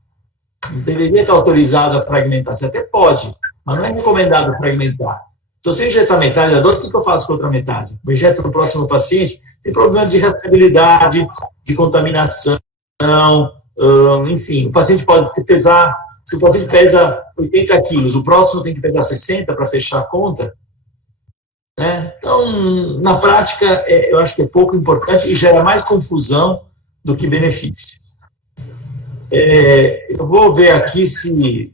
Não deveria estar autorizado a fragmentar. Você até pode, mas não é recomendado fragmentar. Então, se eu injetar metade da dose, o que eu faço com a outra metade? Eu injeto no próximo paciente, tem problema de rastreabilidade, de contaminação, enfim, o paciente pode pesar, se o paciente pesa 80 quilos, o próximo tem que pesar 60 para fechar a conta, né? Então, na prática, eu acho que é pouco importante e gera mais confusão do que benefício. Eu vou ver aqui se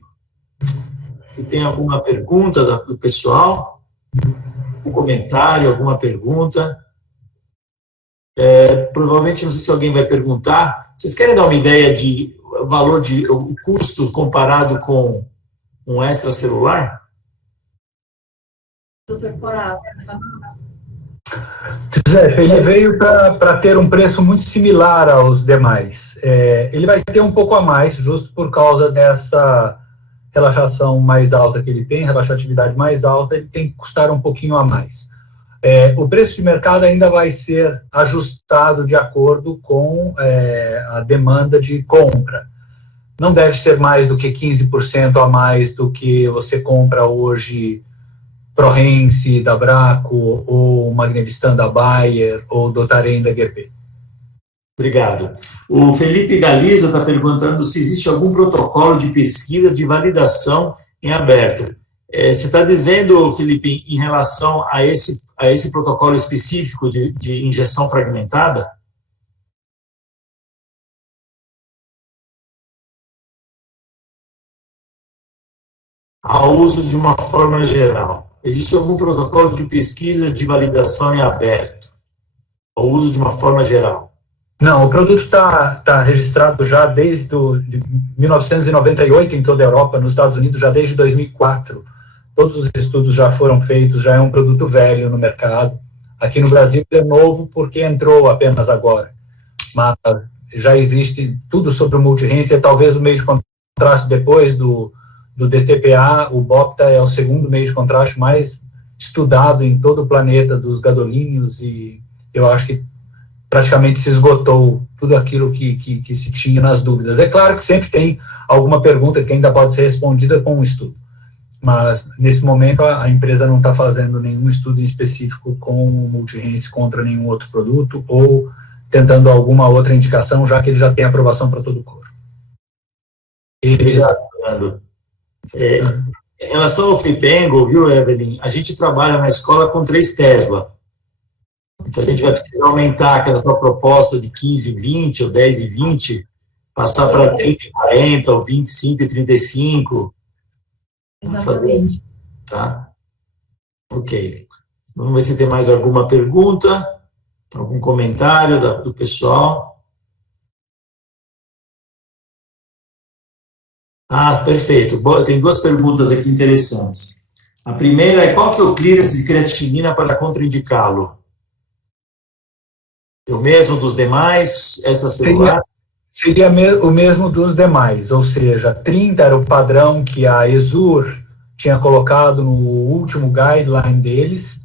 tem alguma pergunta do pessoal, um comentário, alguma pergunta. Provavelmente, não sei se alguém vai perguntar. Vocês querem dar uma ideia de valor o custo comparado com um extracelular? Doutor Coral, José, ele veio para ter um preço muito similar aos demais. Ele vai ter um pouco a mais, justo por causa dessa relaxação mais alta que ele tem, relaxatividade mais alta, ele tem que custar um pouquinho a mais. O preço de mercado ainda vai ser ajustado de acordo com a demanda de compra. Não deve ser mais do que 15% a mais do que você compra hoje Prorense da Braco, ou Magnevistan da Bayer, ou Dotarem da GP. Obrigado. O Felipe Galiza está perguntando se existe algum protocolo de pesquisa de validação em aberto. Você está dizendo, Felipe, em relação a esse protocolo específico de injeção fragmentada? Ao uso de uma forma geral. Existe algum protocolo de pesquisa de validação em aberto? Ao uso de uma forma geral? Não, o produto está registrado já desde 1998 em toda a Europa, nos Estados Unidos já desde 2004. Todos os estudos já foram feitos, já é um produto velho no mercado. Aqui no Brasil é novo porque entrou apenas agora. Mas já existe tudo sobre o multi-Hansen, talvez o meio de contraste depois do DTPA, o Bopta é o segundo meio de contraste mais estudado em todo o planeta dos gadolíneos, e eu acho que praticamente se esgotou tudo aquilo que se tinha nas dúvidas. É claro que sempre tem alguma pergunta que ainda pode ser respondida com um estudo, mas nesse momento a empresa não está fazendo nenhum estudo em específico com o multi-Hansen contra nenhum outro produto, ou tentando alguma outra indicação, já que ele já tem aprovação para todo o corpo. Obrigado, Fernando. Em relação ao Fripengo, viu, Evelyn, a gente trabalha na escola com 3 Tesla. Então, a gente vai precisar aumentar aquela tua proposta de 15 e 20, ou 10 e 20, passar para 30 e 40, ou 25 e 35. Exatamente. Tá? Ok. Vamos ver se tem mais alguma pergunta, algum comentário do pessoal. Perfeito. Tem 2 perguntas aqui interessantes. A primeira é: qual que é o clearance de creatinina para contraindicá-lo? É o mesmo dos demais, essa celular? Seria o mesmo dos demais, ou seja, 30 era o padrão que a Ezur tinha colocado no último guideline deles.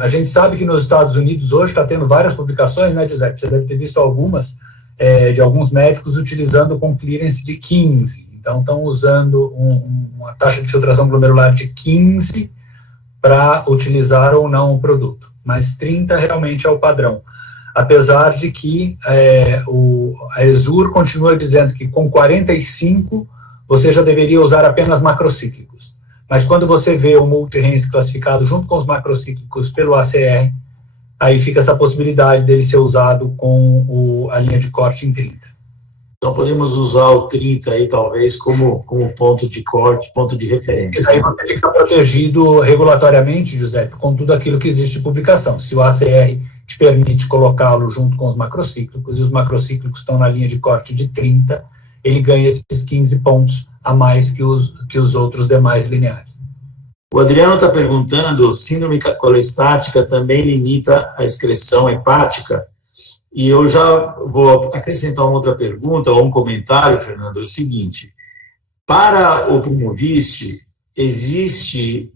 A gente sabe que nos Estados Unidos hoje está tendo várias publicações, né, Giuseppe? Você deve ter visto algumas, de alguns médicos utilizando com clearance de 15. Então, estão usando uma taxa de filtração glomerular de 15 para utilizar ou não o produto. Mas 30 realmente é o padrão. Apesar de que a Ezur continua dizendo que com 45 você já deveria usar apenas macrocíclicos. Mas quando você vê o multi-Hansen classificado junto com os macrocíclicos pelo ACR, aí fica essa possibilidade dele ser usado com a linha de corte em 30. Então, podemos usar o 30 aí, talvez, como ponto de corte, ponto de referência. E aí você fica protegido regulatoriamente, Giuseppe, com tudo aquilo que existe de publicação. Se o ACR te permite colocá-lo junto com os macrocíclicos, e os macrocíclicos estão na linha de corte de 30, ele ganha esses 15 pontos a mais que os outros demais lineares. O Adriano está perguntando: síndrome colestática também limita a excreção hepática? E eu já vou acrescentar uma outra pergunta, ou um comentário, Fernando, é o seguinte: para o Primovic, existe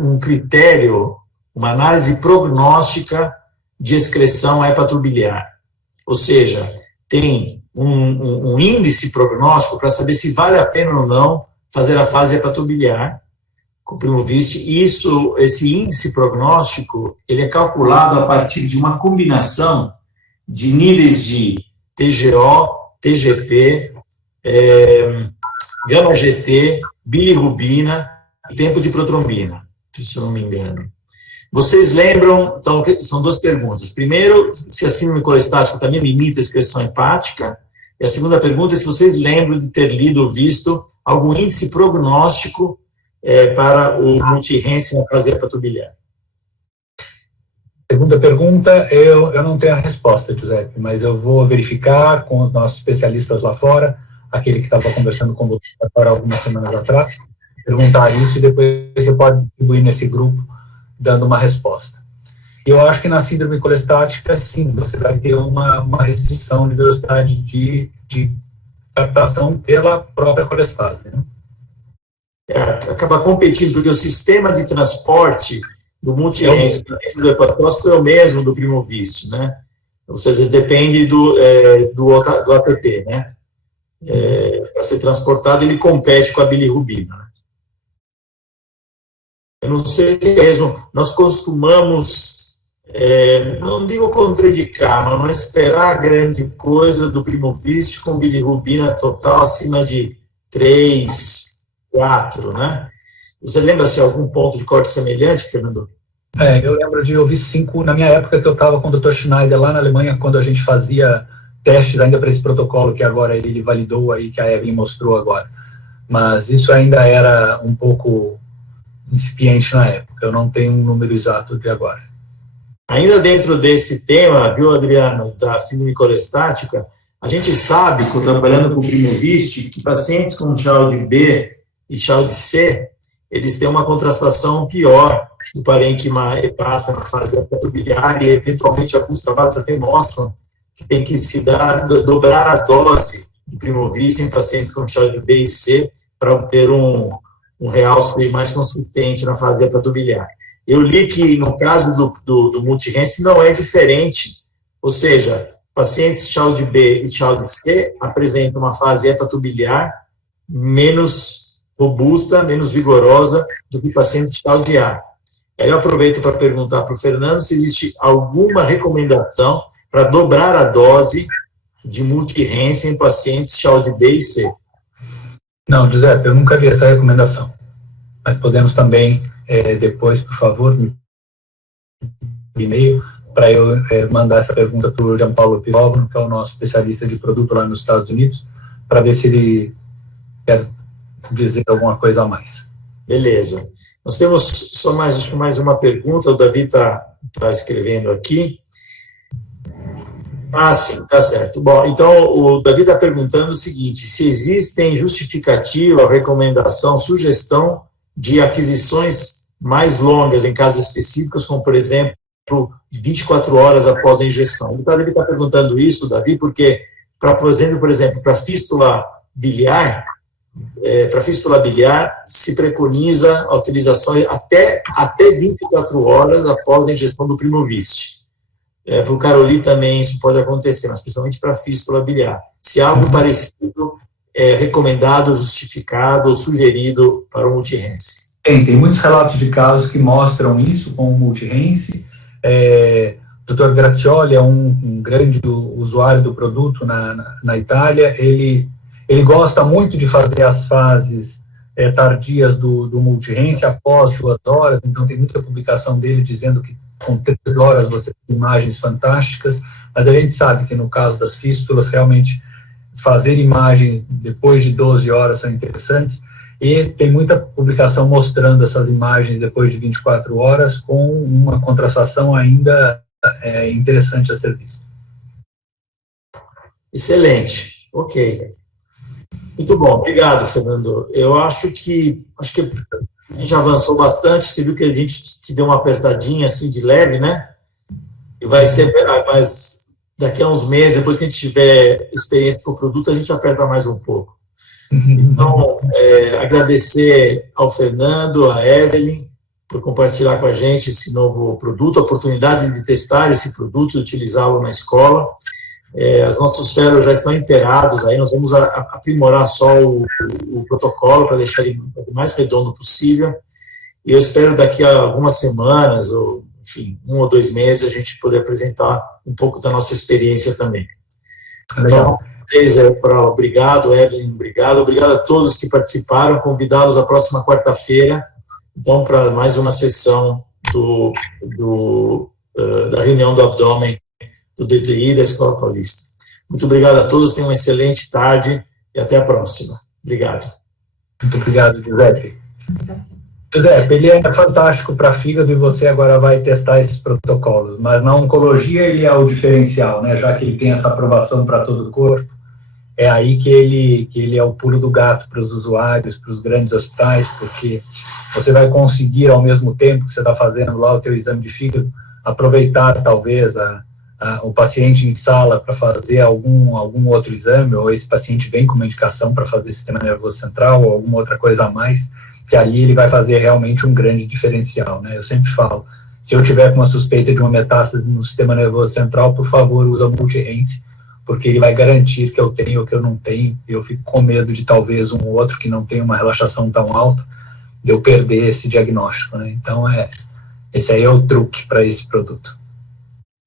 um critério, uma análise prognóstica de excreção hepatobiliar. Ou seja, tem um índice prognóstico para saber se vale a pena ou não fazer a fase hepatobiliar com o Primovic. Esse índice prognóstico, ele é calculado a partir de uma combinação de níveis de TGO, TGP, gama-GT, bilirrubina e tempo de protrombina, se eu não me engano. Vocês lembram, então, são 2 perguntas. Primeiro, se a síndrome colestática também limita a excreção hepática, e a segunda pergunta é se vocês lembram de ter lido ou visto algum índice prognóstico para o multi-Hansen na fase hepatobiliar. Segunda pergunta, eu não tenho a resposta, Giuseppe, mas eu vou verificar com os nossos especialistas lá fora, aquele que estava conversando com você agora algumas semanas atrás, perguntar isso, e depois você pode distribuir nesse grupo dando uma resposta. Eu acho que na síndrome colestática, sim, você vai ter uma restrição de velocidade de captação pela própria colestase, né? Acaba competindo, porque o sistema de transporte do multi-RENS dentro do hepatócito é o mesmo do Primovis, né? Ou seja, depende do ATP, né? Para ser transportado, ele compete com a bilirrubina. Eu não sei se mesmo, nós costumamos, não digo contraindicar, mas não esperar grande coisa do Primovis com bilirrubina total acima de 3, 4, né? Você lembra se algum ponto de corte semelhante, Fernando? Eu lembro de ouvir 5, na minha época que eu estava com o Dr. Schneider lá na Alemanha, quando a gente fazia testes ainda para esse protocolo que agora ele validou aí, que a Evelyn mostrou agora. Mas isso ainda era um pouco incipiente na época, eu não tenho um número exato de agora. Ainda dentro desse tema, viu, Adriano, da síndrome colestática, a gente sabe, trabalhando com o Primovis, que pacientes com Child B e Child C, eles têm uma contrastação pior do parênquima hepático na fase biliar, e eventualmente alguns trabalhos até mostram que tem que se dobrar a dose de Primovis em pacientes com Child B e C para obter um realce mais consistente na fase hepatobiliar. Eu li que no caso do multi-RENS não é diferente, ou seja, pacientes Child B e Child C apresentam uma fase hepatobiliar menos robusta, menos vigorosa do que pacientes Child A. Aí eu aproveito para perguntar para o Fernando se existe alguma recomendação para dobrar a dose de multi-RENS em pacientes Child B e C. Não, Giuseppe, eu nunca vi essa recomendação. Mas podemos também, depois, por favor, me e-mail, para eu mandar essa pergunta para o Gianpaolo Pirovano, que é o nosso especialista de produto lá nos Estados Unidos, para ver se ele quer dizer alguma coisa a mais. Beleza. Nós temos só mais uma pergunta, o Davi está escrevendo aqui. Sim, tá certo. Bom, então o Davi está perguntando o seguinte: se existem justificativa, recomendação, sugestão de aquisições mais longas em casos específicos, como, por exemplo, 24 horas após a injeção. Ele deve estar perguntando isso, Davi, porque, por exemplo, para fístula biliar, se preconiza a utilização até 24 horas após a injeção do Primovis. Para o Caroli também isso pode acontecer, mas principalmente para a fístula biliar. Se algo parecido é recomendado, justificado ou sugerido para o multi-RENS. Tem muitos relatos de casos que mostram isso com o multi-RENS. O Dr. Grazioli é um grande usuário do produto na Itália. Ele gosta muito de fazer as fases tardias do multi-RENS após 2 horas, então tem muita publicação dele dizendo que com 3 horas você tem imagens fantásticas, mas a gente sabe que no caso das fístulas, realmente fazer imagens depois de 12 horas são interessantes, e tem muita publicação mostrando essas imagens depois de 24 horas com uma contrastação ainda interessante a ser vista. Excelente, ok. Muito bom, obrigado, Fernando. Eu acho que a gente avançou bastante, você viu que a gente te deu uma apertadinha assim de leve, né? E vai ser, mas daqui a uns meses, depois que a gente tiver experiência com o produto, a gente aperta mais um pouco. Então, agradecer ao Fernando, à Evelyn, por compartilhar com a gente esse novo produto, a oportunidade de testar esse produto e utilizá-lo na escola. Os nossos fellows já estão inteirados, aí nós vamos aprimorar só o protocolo para deixar ele o mais redondo possível, e eu espero daqui a algumas semanas, ou enfim, 1 ou 2 meses, a gente poder apresentar um pouco da nossa experiência também. Legal. Então, obrigado, Evelyn, obrigado a todos que participaram, convidá-los à próxima quarta-feira, então, para mais uma sessão da reunião do abdômen do DDI da Escola Paulista. Muito obrigado a todos, tenham uma excelente tarde e até a próxima. Obrigado. Muito obrigado, Giuseppe. Giuseppe, ele é fantástico para fígado e você agora vai testar esses protocolos, mas na oncologia ele é o diferencial, né? Já que ele tem essa aprovação para todo o corpo, é aí que ele é o pulo do gato para os usuários, para os grandes hospitais, porque você vai conseguir, ao mesmo tempo que você está fazendo lá o teu exame de fígado, aproveitar talvez o paciente em sala para fazer algum outro exame, ou esse paciente vem com uma indicação para fazer sistema nervoso central, ou alguma outra coisa a mais, que ali ele vai fazer realmente um grande diferencial, né? Eu sempre falo, se eu tiver com uma suspeita de uma metástase no sistema nervoso central, por favor, usa multi-RENCE, porque ele vai garantir que eu tenho ou que eu não tenho. Eu fico com medo de talvez um outro que não tenha uma relaxação tão alta, de eu perder esse diagnóstico, né? Então, esse aí é o truque para esse produto.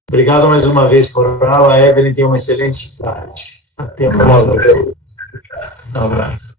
Obrigado mais uma vez, Coral. A Evelyn tem uma excelente tarde. Até mais. Um abraço.